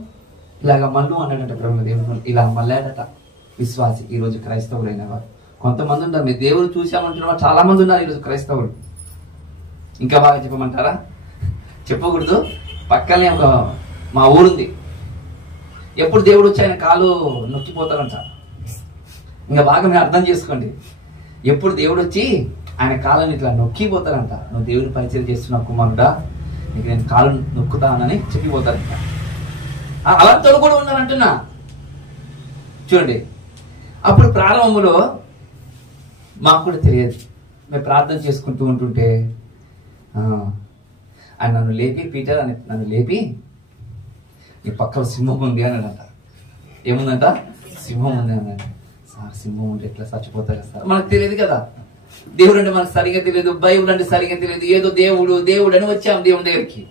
ఇలాగ మల్లు అన్నాడంట ప్రభుత్వ దేవుడు, ఇలా మళ్ళాడట విశ్వాసి. ఈ రోజు క్రైస్తవులైన వారు కొంతమంది ఉన్నారు, మీరు దేవుడు చూసామంటున్న చాలా మంది ఉన్నారు ఈరోజు క్రైస్తవులు. ఇంకా బాగా చెప్పమంటారా, చెప్పకూడదు. పక్కనే ఒక మా ఊరుంది, ఎప్పుడు దేవుడు వచ్చి ఆయన కాలు నొక్కిపోతారంట. ఇంకా బాగా మీరు అర్థం చేసుకోండి, ఎప్పుడు దేవుడు వచ్చి ఆయన కాళ్ళని ఇట్లా నొక్కిపోతారంట. నువ్వు దేవుని పరిచయం చేస్తున్నావు కుమారుడా, నీకు నేను కాలు నొక్కుతానని చెప్పిపోతారంట. అలాంటి కూడా ఉన్నారంటున్నా చూడండి. అప్పుడు ప్రారంభంలో మాకు కూడా తెలియదు, మేము ప్రార్థన చేసుకుంటూ ఉంటుంటే ఆయన నన్ను లేపి, పీటర్ అని నన్ను లేపి, నీ పక్కన సింహం ఉంది అన్నాడంట. ఏముందంట, సింహం ఉంది అన్నాడు. సార్ సింహం ఉంటే ఎట్లా చచ్చిపోతారు కదా సార్, మనకు తెలియదు కదా, దేవుడు అంటే మనకు సరిగ్గా తెలియదు, బైబుల్ అంటే సరిగ్గా తెలియదు, ఏదో దేవుడు దేవుడు అని వచ్చాము దేవుని దగ్గరికి.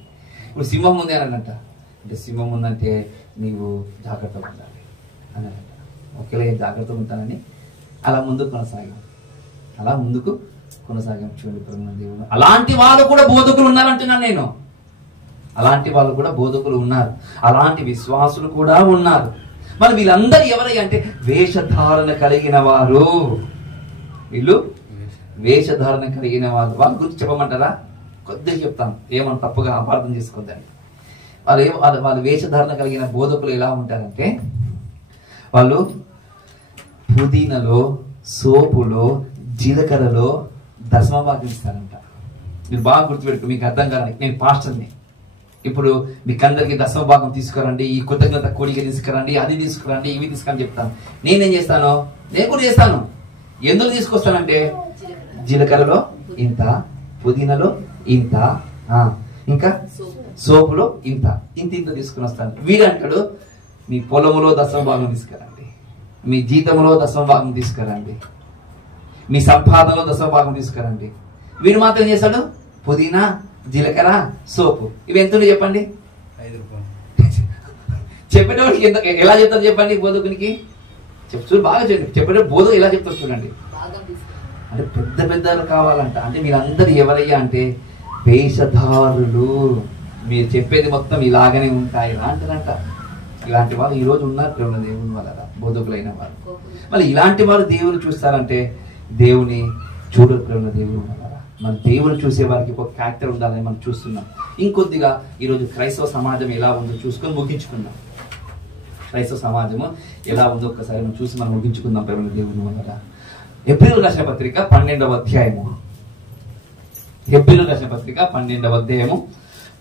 ఇప్పుడు సింహం ఉంది అన్నాడంట. అంటే సింహం ఉందంటే నీవు జాగ్రత్తగా ఉండాలి అన్నాడంట. ఒకేలా జాగ్రత్తగా ఉంటానని అలా ముందుకు కొనసాగాం. చూడండి దేవుడు, అలాంటి వాళ్ళు కూడా బోధకులు ఉన్నారంటున్నాను నేను. అలాంటి వాళ్ళు కూడా బోధకులు ఉన్నారు, అలాంటి విశ్వాసులు కూడా ఉన్నారు. మరి వీళ్ళందరూ ఎవరయ్యా అంటే వేషధారణ కలిగిన వారు. వీళ్ళు వేషధారణ కలిగిన వాళ్ళు. వాళ్ళ గురించి చెప్పమంటారా, కొద్దిగా చెప్తాను, ఏమన్నా తప్పుగా అపార్థం చేసుకోద్దండి. వాళ్ళు వేషధారణ కలిగిన బోధకులు ఎలా ఉంటారంటే, వాళ్ళు పుదీనలో, సోపులో, జీలకర్రలో దశమభాగం ఇస్తారంట. మీరు బాగా గుర్తుపెట్టుకో, మీకు అర్థం కాదండి, నేను పాస్టర్ని. ఇప్పుడు మీకు అందరికి దశమభాగం తీసుకురండి, ఈ కృతజ్ఞత కోడిగా తీసుకురండి, అది తీసుకురండి, ఇవి తీసుకుని చెప్తాను. నేనేం చేస్తాను, నేను కూడా చేస్తాను. ఎందుకు తీసుకొస్తానంటే, జీలకర్రలో ఇంత, పుదీనలో ఇంత, ఇంకా సోపులో ఇంత తీసుకుని వస్తాను. వీడంటాడు, మీ పొలములో దశమభాగం తీసుకురండి, మీ జీతంలో దశమభాగం తీసుకురండి, మీ సంపాదనలో దశమభాగం తీసుకురండి. వీడు మాత్రం ఏం చేస్తాడు, పుదీనా, జీలకర్ర, సోపు, ఇవి ఎంత చెప్పండి. 5 రూపాయలు. చెప్పేటోడికి ఎలా చెప్తారు చెప్పండి, బోధకునికి చెప్తారు బాగా చెప్పేటప్పుడు బోధకు ఎలా చెప్తారు చూడండి. అంటే పెద్ద పెద్దలు కావాలంట. అంటే మీరందరూ ఎవరయ్యా అంటే వేషధారులు, మీరు చెప్పేది మొత్తం ఇలాగనే ఉంటాయి అంటారంట. ఇలాంటి వాళ్ళు ఈ రోజు ఉన్నారు దేవుని వల్ల, బోధకులైన వారు. మళ్ళీ ఇలాంటి వారు దేవుని చూస్తారంటే దేవుని చూడరు దేవుని వల్ల. మన దేవుడు చూసే వారికి ఒక క్యారెక్టర్ ఉండాలని మనం చూస్తున్నాం. ఇంకొద్దిగా ఈరోజు క్రైస్తవ సమాజం ఎలా ఉందో చూసుకొని ముగించుకుందాం. క్రైస్తవ సమాజము ఎలా ఉందో ఒక్కసారి మనం చూసి మనం ముగించుకుందాం దేవుని వల్ల. హెబ్రీయులకు రాసిన పత్రిక 12వ అధ్యాయము, హెబ్రీయులకు రాసిన పత్రిక 12వ అధ్యాయము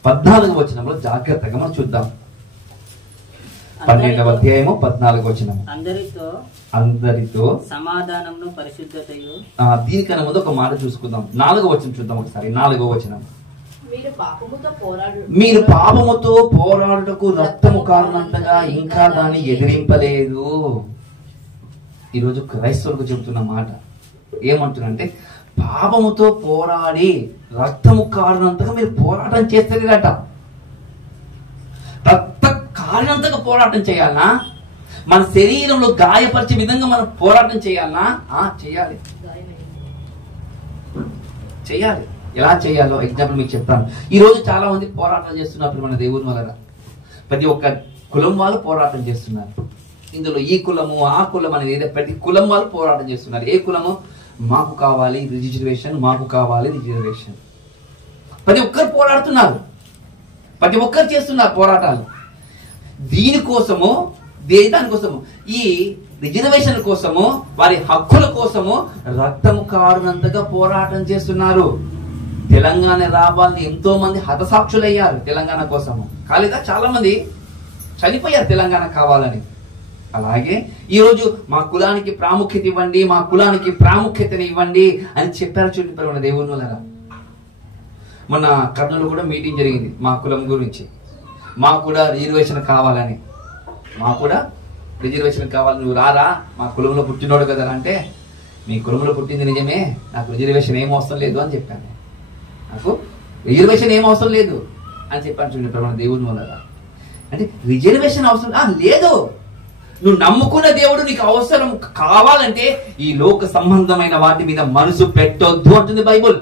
14వ వచనంలో జాగ్రత్తగా మనం చూద్దాం. 12వ అధ్యాయము 14వ వచనం. అందరితో సమాధానమును పరిశుద్ధతయు. దీనికన్నా ముందు ఒక మాట చూసుకుందాం. 4వ వచనం చూద్దాం ఒకసారి. 4వ వచనం. మీరు పాపముతో పోరాడుటకు రక్తము కారణంతగా ఇంకా దాన్ని ఎదిరింపలేదు. ఈరోజు క్రైస్తవులకు చెబుతున్న మాట ఏమంటున్నంటే, పాపముతో పోరాడి రక్తము కారణంతగా మీరు పోరాటం చేస్తలేరట. రక్త కారణంతగా పోరాటం చేయాలనా? మన శరీరంలో గాయపరిచే విధంగా మనం పోరాటం చేయాలనా? చేయాలి. ఎలా చేయాలో ఎగ్జాంపుల్ మీకు చెప్తాను. ఈ రోజు చాలా మంది పోరాటాలు చేస్తున్నారు మన దేవుని వలన. ప్రతి ఒక్క కులం వాళ్ళు పోరాటం చేస్తున్నారు. ఇందులో ఈ కులము ఆ కులం అనేది ఏదో ప్రతి కులం వాళ్ళు పోరాటం చేస్తున్నారు. ఏ కులము? మాకు కావాలి రిజర్వేషన్, మాకు కావాలి రిజర్వేషన్. ప్రతి ఒక్కరు పోరాడుతున్నారు, ప్రతి ఒక్కరు చేస్తున్నారు పోరాటాలు. దీనికోసము, దానికోసము, ఈ రిజర్వేషన్ కోసము, వారి హక్కుల కోసము రక్తము కారునంతగా పోరాటం చేస్తున్నారు. తెలంగాణ రావాలని ఎంతో మంది హతసాక్షులయ్యారు తెలంగాణ కోసము. కాలేదా? చాలా మంది చనిపోయారు తెలంగాణ కావాలని. అలాగే ఈరోజు మా కులానికి ప్రాముఖ్యత ఇవ్వండి, మా కులానికి ప్రాముఖ్యతని ఇవ్వండి అని చెప్పారు. చూడండి దేవుని వల్ల. మన కర్నూలు కూడా మీటింగ్ జరిగింది మా కులం గురించి. మాకు కూడా రిజర్వేషన్ కావాలని, మాకు కూడా రిజర్వేషన్ కావాలి, నువ్వు రారా, మా కులంలో పుట్టినోడు కదా అంటే, మీ కులంలో పుట్టింది నిజమే, నాకు రిజర్వేషన్ ఏం అవసరం లేదు అని చెప్పాను. నాకు రిజర్వేషన్ ఏం అవసరం లేదు అని చెప్పాను. చూడండి ప్రమాణ దేవుని వల్ల అంటే రిజర్వేషన్ అవసరం లేదు. నువ్వు నమ్ముకున్న దేవుడు నీకు అవసరం కావాలంటే ఈ లోక సంబంధమైన వాటి మీద మనసు పెట్టొద్దు అంటుంది బైబుల్.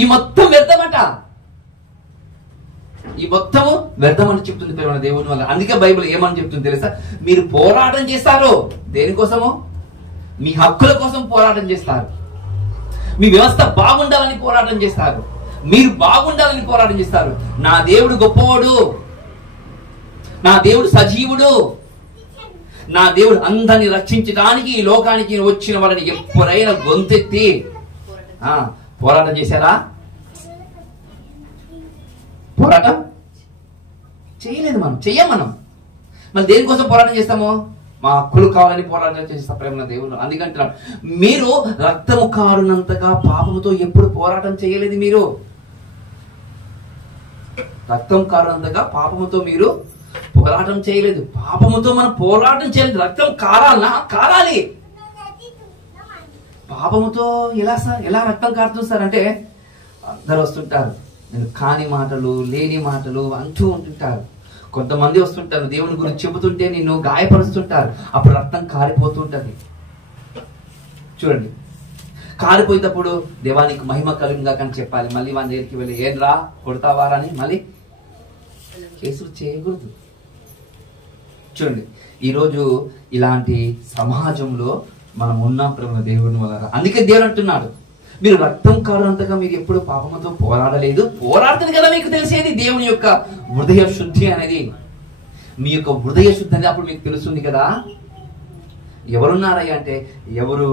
ఈ మొత్తం వ్యర్థమట, ఈ మొత్తము వ్యర్థమని చెప్తుంది ప్రేమ దేవుని వల్ల. అందుకే బైబిల్ ఏమని చెప్తుంది తెలుసా? మీరు పోరాటం చేస్తారు, దేనికోసము? మీ హక్కుల కోసం పోరాటం చేస్తారు, మీ వ్యవస్థ బాగుండాలని పోరాటం చేస్తారు, మీరు బాగుండాలని పోరాటం చేస్తారు. నా దేవుడు గొప్పవాడు, నా దేవుడు సజీవుడు, నా దేవుడు అందరిని రక్షించడానికి ఈ లోకానికి వచ్చిన వాళ్ళని ఎప్పుడైనా గొంతెత్తి పోరాటం చేశారా? పోరాటం చేయలేదు, మనం చెయ్యం. మనం దేనికోసం పోరాటం చేస్తాము? మా హక్కులు కావాలని పోరాటం చేస్తాం ప్రేమ దేవుడు. అందుకంటున్నాడు, మీరు రక్తము కారునంతగా పాపముతో ఎప్పుడు పోరాటం చేయలేదు. మీరు రక్తం కారునంతగా పాపముతో మీరు పోరాటం చేయలేదు. పాపముతో మనం పోరాటం చేయలేదు. రక్తం కారాలి. పాపముతో ఎలా రక్తం కారుతుంది సార్ అంటే, అందరు వస్తుంటారు, నేను కాని మాటలు లేని మాటలు అంటూ ఉంటుంటారు. కొంతమంది వస్తుంటారు, దేవుని గురించి చెబుతుంటే నిన్ను గాయపరుస్తుంటారు, అప్పుడు రక్తం కారిపోతుంటది. చూడండి, కారిపోయేటప్పుడు దేవానికి మహిమ కలుగుగా కానీ చెప్పాలి. మళ్ళీ వాళ్ళ దగ్గరికి వెళ్ళి ఏం రా కొడతావారా అని మళ్ళీ కేసులు చేయకూడదు. చూడండి, ఈరోజు ఇలాంటి సమాజంలో మనం ఉన్నాం ప్రేమ దేవుని వల్ల. అందుకే దేవుడు అంటున్నాడు, మీరు రక్తం కారునంతగా మీరు ఎప్పుడు పాపముతో పోరాడలేదు. పోరాడుతుంది కదా మీకు తెలిసేది దేవుని యొక్క హృదయ శుద్ధి అనేది. మీ యొక్క హృదయ శుద్ధి అనేది అప్పుడు మీకు తెలుస్తుంది కదా. ఎవరున్నారయ్యా అంటే ఎవరు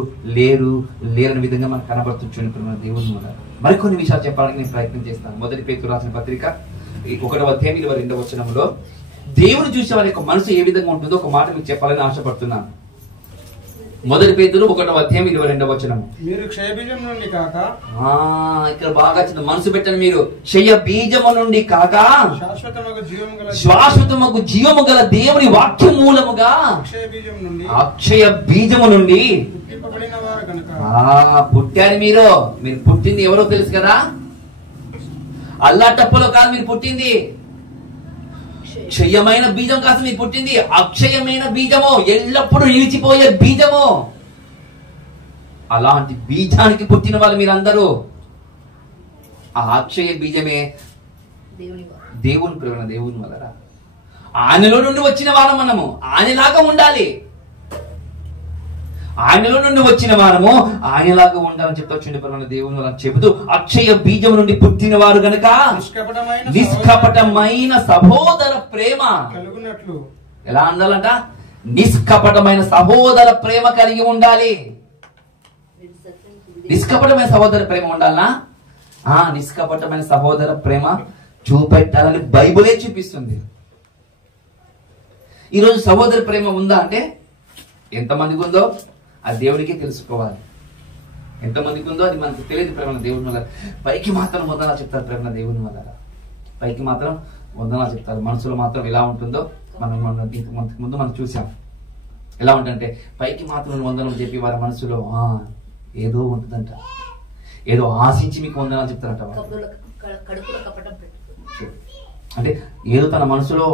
లేరని విధంగా మనకు కనబడుతుంది ప్రేమ దేవుని వల్ల. మరికొన్ని విషయాలు చెప్పడానికి నేను ప్రయత్నం చేస్తాను. మొదటి పేతురు రాసిన పత్రిక 1వ అధ్యాయం 22వ వచనంలో దేవుడు చూసే వారి యొక్క మనసు ఏ విధంగా ఉంటుందో ఒక మాట మీకు చెప్పాలని ఆశపడుతున్నాను. మొదటి పేతురు 1వ అధ్యాయం 22వ వచనం. మీరు క్షయబీజం నుండి కాక, ఇక్కడ బాగా చిన్న మనసు పెట్టండి, మీరు క్షయ బీజము నుండి కాక శాశ్వతమగు జీవము గల దేవుని వాక్యం మూలముగా అక్షయ బీజము నుండి పుట్టారు. మీరు పుట్టింది ఎవరో తెలుసు కదా, అల్లా టప్పలో కాదు మీరు పుట్టింది. క్షయమైన బీజం కాదు మీరు పుట్టింది, అక్షయమైన బీజము, ఎల్లప్పుడూ నిలిచిపోయే బీజము. అలాంటి బీజానికి పుట్టిన వాళ్ళు మీరందరూ. ఆ అక్షయ బీజమే దేవుని ప్రేమ దేవుని వల్ల. ఆయనలో నుండి వచ్చిన వారం మనము, ఆయనలాగా ఉండాలి. ఆయనలో నుండి వచ్చిన వారము ఆయనలాగా ఉండాలని చెప్తా దేవుని వల్ల చెబుతూ, అక్షయ బీజం నుండి పుట్టిన వారు గనక నిష్కపటమైన సహోదర ప్రేమ కలుగునట్లు. ఎలా ఉండాలంట? నిష్కపటమైన సహోదర ప్రేమ కలిగి ఉండాలి. నిష్కపటమైన సహోదర ప్రేమ ఉండాలనా? నిష్కపటమైన సహోదర ప్రేమ చూపెట్టాలని బైబులే చూపిస్తుంది. ఈరోజు సహోదర ప్రేమ ఉందా అంటే ఎంతమందికి ఉందో అది దేవుడికి తెలుసుకోవాలి. ఎంతమందికి ఉందో అది మనకు తెలియదు ప్రేమ దేవుని వల్ల. పైకి మాత్రం వందనా చెప్తారు ప్రేమ దేవుని వల్ల, పైకి మాత్రం వందనా చెప్తారు. మనసులో మాత్రం ఎలా ఉంటుందో మనం ముందు మనం చూసాం. ఎలా ఉంటుందంటే పైకి మాత్రం వందనం చెప్పి వారి మనసులో ఏదో ఉంటుందంట, ఏదో ఆశించి మీకు వందనాలు చెప్తారంట. అంటే ఏదో తన మనసులో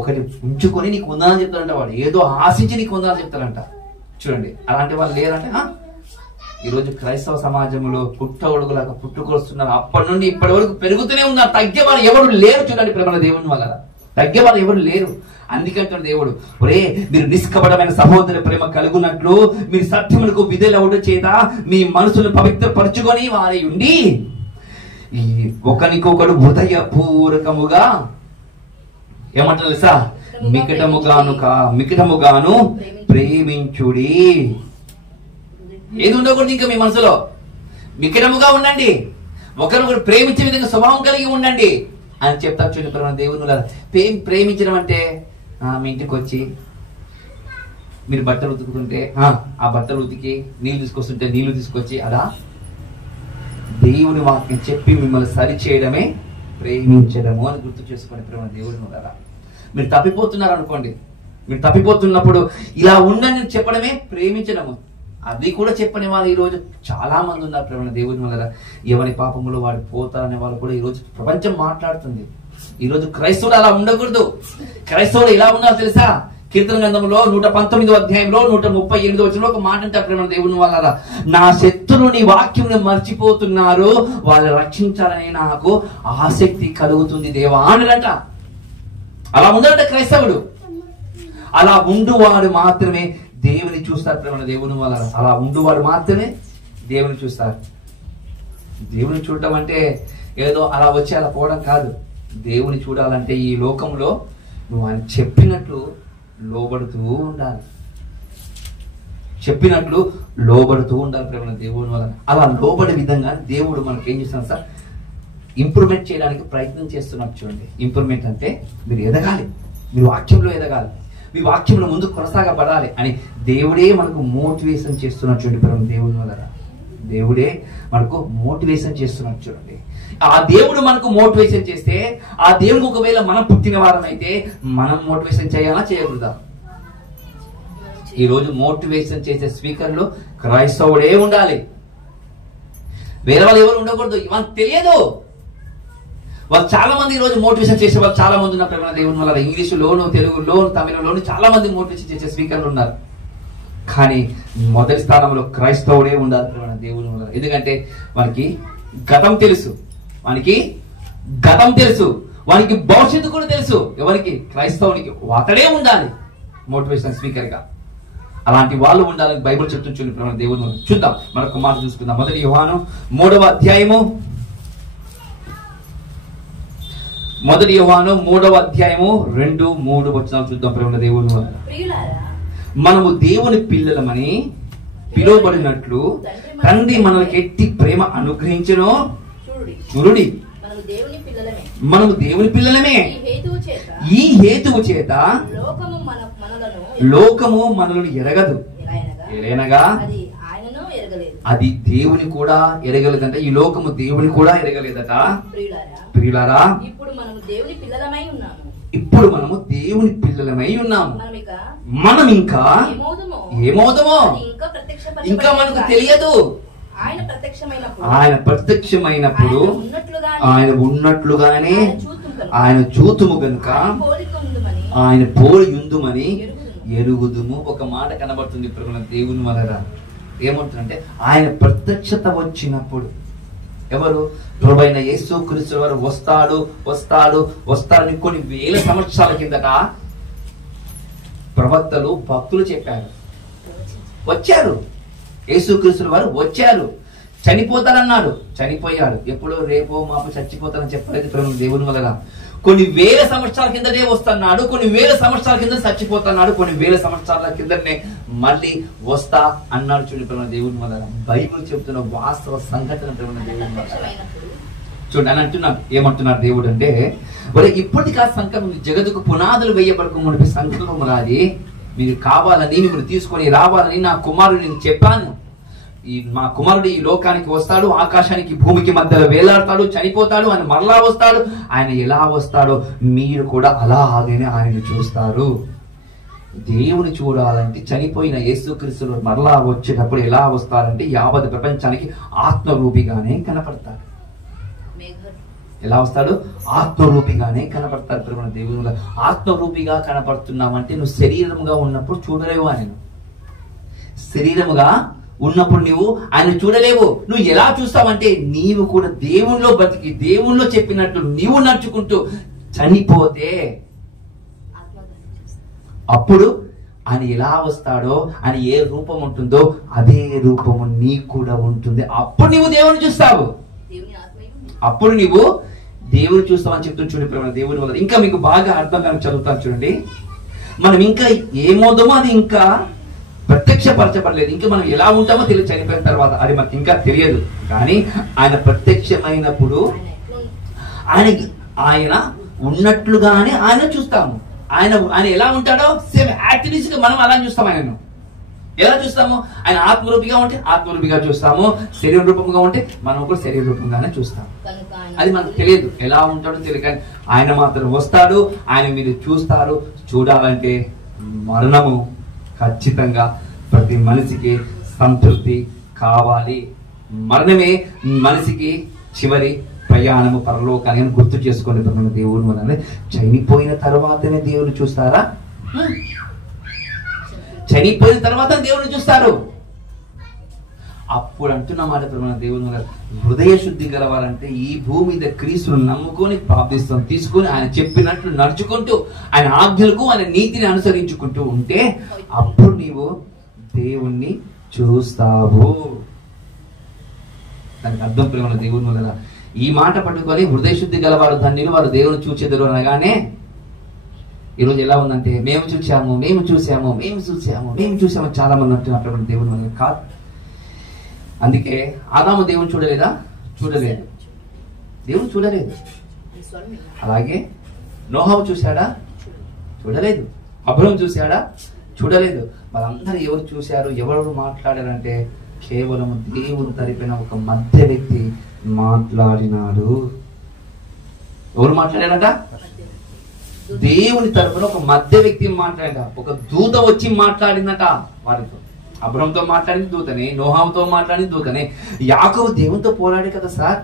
ఒకటి ఉంచుకొని నీకు వందనాలు చెప్తారంట. వాడు ఏదో ఆశించి నీకు వందనాలు చెప్తారంట. చూడండి, అలాంటి వాళ్ళు లేరంటే ఈరోజు క్రైస్తవ సమాజంలో పుట్టగొడుగులాగా పుట్టుకొస్తున్నారు. అప్పటి నుండి ఇప్పటి వరకు పెరుగుతూనే ఉన్నారు. తగ్గేవారు ఎవరు లేరు. చూడండి ప్రేమ దేవుని వల్ల తగ్గేవారు ఎవరు లేరు. అందుకంటున్న దేవుడు, ఒరే మీరు నిష్కపటమైన సహోదర ప్రేమ కలుగునట్లు మీరు సత్యములకు విధేయులవుట చేత మీ మనసును పవిత్రపరచుకొని వారి ఉండి ఒకరికొకడు హృదయపూర్వకముగా ఏమంటారు తెలుసా? మికటముగాను ప్రేమించుడి. ఏది ఉండకూడదు ఇంకా మీ మనసులో. మికటముగా ఉండండి, ఒకరినొకరు ప్రేమించే విధంగా స్వభావం కలిగి ఉండండి అని చెప్తా. చూడండి దేవుని ప్రేమించడం అంటే మీ ఇంటికి వచ్చి మీరు బట్టలు ఉతుకుతుంటే ఆ బట్టలు ఉతికి నీళ్లు తీసుకొస్తుంటే నీళ్లు తీసుకొచ్చి అలా దేవుని వాక్యం చెప్పి మిమ్మల్ని సరి చేయడమే ప్రేమించడము అని గుర్తు చేసుకోండి ప్రేమ దేవుని వల్ల. మీరు తప్పిపోతున్నారు అనుకోండి, మీరు తప్పిపోతున్నప్పుడు ఇలా ఉండని చెప్పడమే ప్రేమించడము. అది కూడా చెప్పని వాళ్ళు ఈ రోజు చాలా మంది ఉన్నారు ప్రేమ దేవుని వల్ల. ఎవరి పాపములో వాడు పోతారనే వాళ్ళు కూడా ఈ రోజు ప్రపంచం మాట్లాడుతుంది. ఈ రోజు క్రైస్తవులు అలా ఉండకూడదు. క్రైస్తవులు ఎలా ఉన్నారు తెలుసా? కీర్తన గ్రంథంలో 119వ అధ్యాయంలో 138వ వచనంలో ఒక మాట అంటారు ప్రేమ దేవుని వల్ల, నా శత్రులు నీ వాక్యం మర్చిపోతున్నారు, వాళ్ళు రక్షించాలని నాకు ఆసక్తి కలుగుతుంది దేవా అనంట. అలా ఉందంట క్రైస్తవుడు. అలా ఉండువాడు మాత్రమే దేవుని చూస్తారు ప్రేమ దేవుని వల్ల. అలా ఉండువాడు మాత్రమే దేవుని చూస్తారు. దేవుని చూడటం అంటే ఏదో అలా వచ్చి అలా పోవడం కాదు. దేవుని చూడాలంటే ఈ లోకంలో నువ్వు ఆయన చెప్పినట్లు లోబడుతూ ఉండాలి, చెప్పినట్లు లోబడుతూ ఉండాలి ప్రేమ దేవుని వల్ల. అలా లోబడే విధంగా దేవుడు మనకి ఏం చేస్తున్నాడు సార్? ఇంప్రూవ్మెంట్ చేయడానికి ప్రయత్నం చేస్తున్నట్టు చూడండి. ఇంప్రూవ్మెంట్ అంటే మీరు ఎదగాలి, మీరు వాక్యంలో ఎదగాలి, మీ వాక్యంలో ముందు కొనసాగబడాలి అని దేవుడే మనకు మోటివేషన్ చేస్తున్నట్టు చూడండి ప్రేమ దేవుని వల్ల. దేవుడే మనకు మోటివేషన్ చేస్తున్నట్టు చూడండి. ఆ దేవుడు మనకు మోటివేషన్ చేస్తే, ఆ దేవుడికి ఒకవేళ మనం పుట్టిన వారం అయితే మనం మోటివేషన్ చేయాలా చేయకూడదా? ఈ రోజు మోటివేషన్ చేసే స్పీకర్లు క్రైస్తవుడే ఉండాలి, వేరే వాళ్ళు ఎవరు ఉండకూడదు. వాళ్ళకి తెలియదు. వాళ్ళు చాలా మంది ఈ రోజు మోటివేషన్ చేసే వాళ్ళు చాలా మంది ఉన్నారు ప్రేమ దేవుని వల్ల. ఇంగ్లీషులోను, తెలుగులోను, తమిళలోను చాలా మంది మోటివేషన్ చేసే స్పీకర్లు ఉన్నారు. కానీ మొదటి స్థానంలో క్రైస్తవుడే ఉండాలి ప్రేమ దేవుని వల్ల. ఎందుకంటే వానికి గతం తెలుసు, వానికి గతం తెలుసు, వానికి భవిష్యత్తు కూడా తెలుసు. ఎవరికి? క్రైస్తవునికి. అతడే ఉండాలి మోటివేషన్ స్పీకర్ గా. అలాంటి వాళ్ళు ఉండాలని బైబిల్ చెప్తుంది ప్రేమ దేవుని వల్ల. చూద్దాం, మనకు మాట చూసుకుందాం. 1 యోహాను 3వ అధ్యాయము 1 యోహాను 3వ అధ్యాయము 2-3 వచనాలు చూద్దాం ప్రేమ దేవుని వల్ల. మనము దేవుని పిల్లలమని పిలువబడినట్లు తండ్రి మనకి ఎట్టి ప్రేమ అనుగ్రహించును చూడుడి. మనము దేవుని పిల్లలమే. ఈ హేతువు చేత లోకము మనలను ఎరగదు, ఎరగనగా అది దేవుని కూడా ఎరగలేదంట. ఈ లోకము దేవుని కూడా ఎరగలేదట. ప్రియులారా, ఇప్పుడు మనము దేవుని పిల్లలమై ఉన్నాము. మనం ఇంకా ఏమవుదామో ఇంకా మనకు తెలియదు. ఆయన ప్రత్యక్షమైనప్పుడు ఆయన ఉన్నట్లుగానే ఆయన చూతుము గనుక ఆయన పోలి ఉందుమని ఎరుగుదుము. ఒక మాట కనబడుతుంది ఇప్పుడు దేవుని వలన. ఏమంటుందంటే ఆయన ప్రత్యక్షత వచ్చినప్పుడు ఎవరు? ప్రభువైన యేసుక్రీస్తు వారు వస్తాడని కొన్ని వేల సంవత్సరాల కిందట ప్రవక్తలు, భక్తులు చెప్పారు. వచ్చారు, యేసుక్రీస్తు వారు వచ్చారు. చనిపోతారన్నాడు, చనిపోయాడు. ఎప్పుడో రేపో మాపు చచ్చిపోతారని చెప్పలేదు ప్రభు దేవుని వలన. కొన్ని వేల సంవత్సరాల కిందనే వస్తున్నాడు, కొన్ని వేల సంవత్సరాల కింద చచ్చిపోతున్నాడు, కొన్ని వేల సంవత్సరాల కిందనే మళ్ళీ వస్తా అన్నాడు చూడండి ప్రభు దేవుని వలన. బైబిల్ చెప్తున్న వాస్తవ సంఘటన ప్రభు దేవుని వలన. చూడండి అని అంటున్నాడు. ఏమంటున్నారు దేవుడు అంటే, ఇప్పటికీ ఆ సంకల్పం జగత్తుకు పునాదులు వేయబడక మునిపి సంకల్పం రాది. మీరు కావాలని, మిమ్మల్ని తీసుకొని రావాలని నా కుమారుడు నేను చెప్పాను. మా కుమారుడు ఈ లోకానికి వస్తాడు, ఆకాశానికి భూమికి మధ్యలో వేలాడతాడు, చనిపోతాడు, ఆయన మరలా వస్తాడు. ఆయన ఎలా వస్తాడో మీరు కూడా అలాగనే ఆయన చూస్తారు. దేవుని చూడాలంటే చనిపోయిన యేసుక్రీస్తు మరలా వచ్చేటప్పుడు ఎలా వస్తారంటే యావత్ ప్రపంచానికి ఆత్మరూపిగానే కనపడతాడు. ఎలా వస్తాడు? ఆత్మరూపిగానే కనపడతాడు. ప్రేమ దేవుని ఆత్మరూపిగా కనపడుతున్నామంటే నువ్వు శరీరముగా ఉన్నప్పుడు చూడలేవు. ఆయన శరీరముగా ఉన్నప్పుడు నువ్వు ఆయన చూడలేవు. నువ్వు ఎలా చూస్తావంటే నీవు కూడా దేవునిలో బతికి దేవునిలో చెప్పినట్టు నీవు నడుచుకుంటూ చనిపోతే అప్పుడు ఆయన ఎలా వస్తాడో, ఆయన ఏ రూపం ఉంటుందో అదే రూపము నీకు కూడా ఉంటుంది. అప్పుడు నువ్వు దేవుని చూస్తావు, అప్పుడు నువ్వు దేవుని చూస్తావని చెప్తుంది చూడండి ప్రేమ దేవుని వల్ల. ఇంకా మీకు బాగా అర్థం కానీ చదువుతాను చూడండి. మనం ఇంకా ఏమవుతామో అది ఇంకా ప్రత్యక్షపరచబడలేదు. ఇంకా మనం ఎలా ఉంటామో తెలియదు చనిపోయిన తర్వాత, అది మనకి ఇంకా తెలియదు. కానీ ఆయన ప్రత్యక్షమైనప్పుడు ఆయన ఉన్నట్లుగానే ఆయన చూస్తాము. ఆయన ఎలా ఉంటాడో సేమ్ యాక్టివిటీస్ గా మనం అలా చూస్తాం ఆయనను. ఎలా చూస్తాము? ఆయన ఆత్మరూపిగా ఉంటే ఆత్మరూపిగా చూస్తాము, శరీర రూపంగా ఉంటే మనం కూడా శరీర రూపంగానే చూస్తాము. అది మనకు తెలియదు, ఎలా ఉంటాడో తెలియదు, కానీ ఆయన మాత్రం వస్తాడు, ఆయన మీరు చూస్తారు. చూడాలంటే మరణము ఖచ్చితంగా ప్రతి మనిషికి సంతృప్తి కావాలి. మరణమే మనిషికి చివరి ప్రయాణము పరలోకాన్ని గుర్తు చేసుకొని దేవుడు మనల్ని చనిపోయిన తర్వాతనే దేవుడు చూస్తారా? చనిపోయిన తర్వాత దేవుడిని చూస్తారు. అప్పుడు అంటున్న మాట మన దేవుడు హృదయ శుద్ధి గలవాలంటే ఈ భూమి మీద క్రీస్తును నమ్ముకొని ప్రార్థిస్తాం తీసుకొని ఆయన చెప్పినట్లు నడుచుకుంటూ ఆయన ఆజ్ఞలకు ఆయన నీతిని అనుసరించుకుంటూ ఉంటే అప్పుడు నీవు దేవుణ్ణి చూస్తావు. దానికి అర్థం ప్రేమ దేవుని వల్ల ఈ మాట పట్టుకొని హృదయ శుద్ధి గలవారు ధన్యులు వారు దేవుని చూచెదరు అనగానే ఈరోజు ఎలా ఉందంటే మేము చూసాము చాలా మంది అంటున్నటువంటి దేవుని వల్ల కాదు. అందుకే ఆదాము దేవుని చూడలేదా? చూడలేదు, దేవుని చూడలేదు. అలాగే నోహావు చూశాడా? చూడలేదు. అబ్రహాము చూశాడా? చూడలేదు. వాళ్ళందరూ ఎవరు చూశారు, ఎవరు మాట్లాడారంటే కేవలం దేవుని తరపున ఒక మధ్య వ్యక్తి మాట్లాడినాడు. ఎవరు మాట్లాడారట? దేవుని తరపున ఒక మధ్య వ్యక్తి మాట్లాడా. ఒక దూత వచ్చి మాట్లాడిందట వారితో. అబ్రహాముతో మాట్లాడిన దూతనే, నోహాముతో మాట్లాడిన దూతనే. యాకోబు దేవునితో పోరాడే కదా సార్.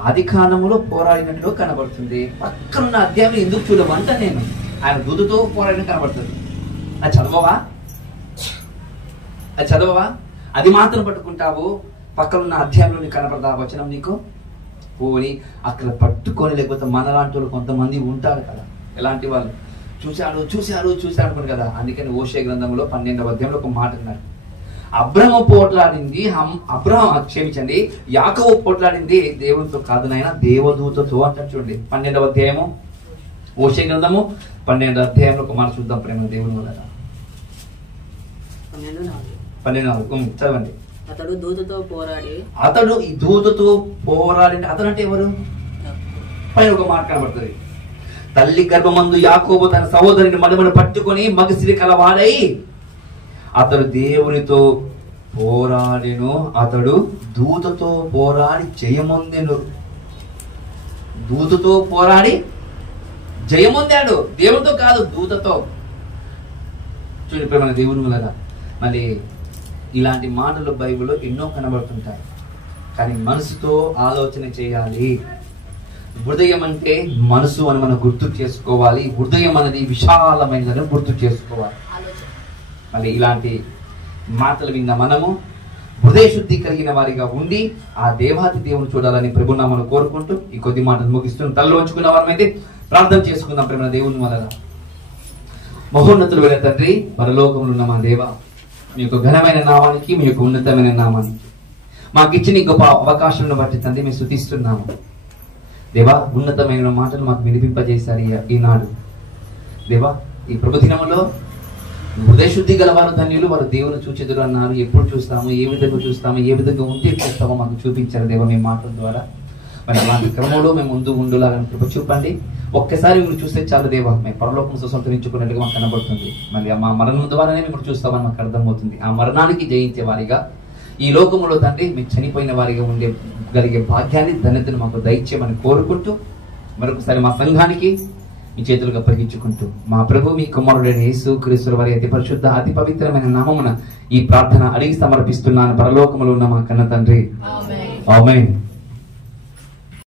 ఆది కాండములో పోరాడినట్లు కనబడుతుంది. పక్కనున్న అధ్యాయం ఎందుకు చూడమంట నేను ఆయన దూతతో పోరాడిన కనబడుతుంది. అది చదవవా? అది మాత్రం పట్టుకుంటావు. పక్కనున్న అధ్యాయంలో కనపడదా వచనం నీకు? పోని అక్కడ పట్టుకొని, లేకపోతే మనలాంటి వాళ్ళు కొంతమంది ఉంటారు కదా, ఎలాంటి వాళ్ళు చూశారు అనుకోండి కదా. అందుకని ఓషే గ్రంథంలో 12వ అధ్యాయంలో ఒక మాట అన్నారు. అబ్రహాము పోట్లాడింది, క్షమించండి, యాకోబు పోట్లాడింది దేవునితో కాదు నాయన దేవదూతతో అంటారు. చూడండి 12వ అధ్యాయము ఓషే గ్రంథము 12వ అధ్యాయంలో ఒక మాట చూద్దాం ప్రేమ దేవుని వల్ల. 12 చదవండి. అతడు దూతతో పోరాడి, అతడు ఈ దూతతో పోరాడి, అతడు అంటే ఎవరు? పైన ఒక మాట కనబడుతుంది. తల్లి గర్భమందు యాకోబు తన సహోదరుని మడమను పట్టుకొని మగసిరి కలవాడై అతడు దేవునితో పోరాడెను. అతడు దూతతో పోరాడి జయమొందెను. దూతతో పోరాడి జయమొందాడు, దేవునితో కాదు, దూతతో. చూడండి మన దేవుని వల్ల మళ్ళీ ఇలాంటి మాటలు బైబిల్లో ఎన్నో కనబడుతుంటాయి. కానీ మనసుతో ఆలోచన చేయాలి. హృదయం అంటే మనసు అని మనం గుర్తు చేసుకోవాలి. హృదయం అనేది విశాలమైనదని గుర్తు చేసుకోవాలి. మళ్ళీ ఇలాంటి మాటలు విన్న మనము హృదయ శుద్ధి కలిగిన వారిగా ఉండి ఆ దేవాది దేవుని చూడాలని ప్రభునామను కోరుకుంటూ ఈ కొద్ది మాటలు ముగిస్తున్న తలలో ఉంచుకున్న వారమైతే ప్రార్థన చేసుకుందాం. ప్రేమ దేవుని వలన మహోన్నతులు వెళ్ళే తండ్రి, పరలోకములు ఉన్న మా దేవ, మీ యొక్క ఘనమైన నామానికి, మీ యొక్క ఉన్నతమైన నామానికి మాకు ఇచ్చిన గొప్ప అవకాశం బట్టి తండ్రి మేము స్తుతిస్తున్నాము. దేవా, ఉన్నతమైన మాటలు మాకు వినిపింపజేశారు ఈనాడు. దేవా, ఈ ప్రభు దినములో హృదయ శుద్ధి గలవారు ధన్యులు వారు దేవుని చూచెదరు అన్నారు. ఎప్పుడు చూస్తాము, ఏ విధంగా చూస్తాము, ఏ విధంగా ఉంటే చూస్తామో మాకు చూపించారు దేవా మీ మాటల ద్వారా. మరి అలాంటి క్రమంలో మేము ముందు ఉండాలని కృప చూపండి. ఒక్కసారి మీరు చూస్తే చాలు దేవా, మేము పరలోకం స్వతంత్రించుకున్నట్టుగా మాకు కనబడుతుంది. మళ్ళీ మా మరణం ద్వారానే మేము చూస్తామని మాకు అర్థమవుతుంది. ఆ మరణానికి జయించే వారిగా ఈ లోకములో తండ్రి మేము చనిపోయిన వారిగా ఉండగలిగే భాగ్యాన్ని, ధన్యతను మాకు దయచేయమని కోరుకుంటూ మరొకసారి మా సంఘానికి మీ చేతులుగా అప్పగించుకుంటూ మా ప్రభు మీ కుమారుడైన యేసు క్రీస్తు వారి అతి పరిశుద్ధ అతి పవిత్రమైన నామమున ఈ ప్రార్థన అడిగి సమర్పిస్తున్నాను. పరలోకములో ఉన్న మా కన్న తండ్రి, ఆమేన్.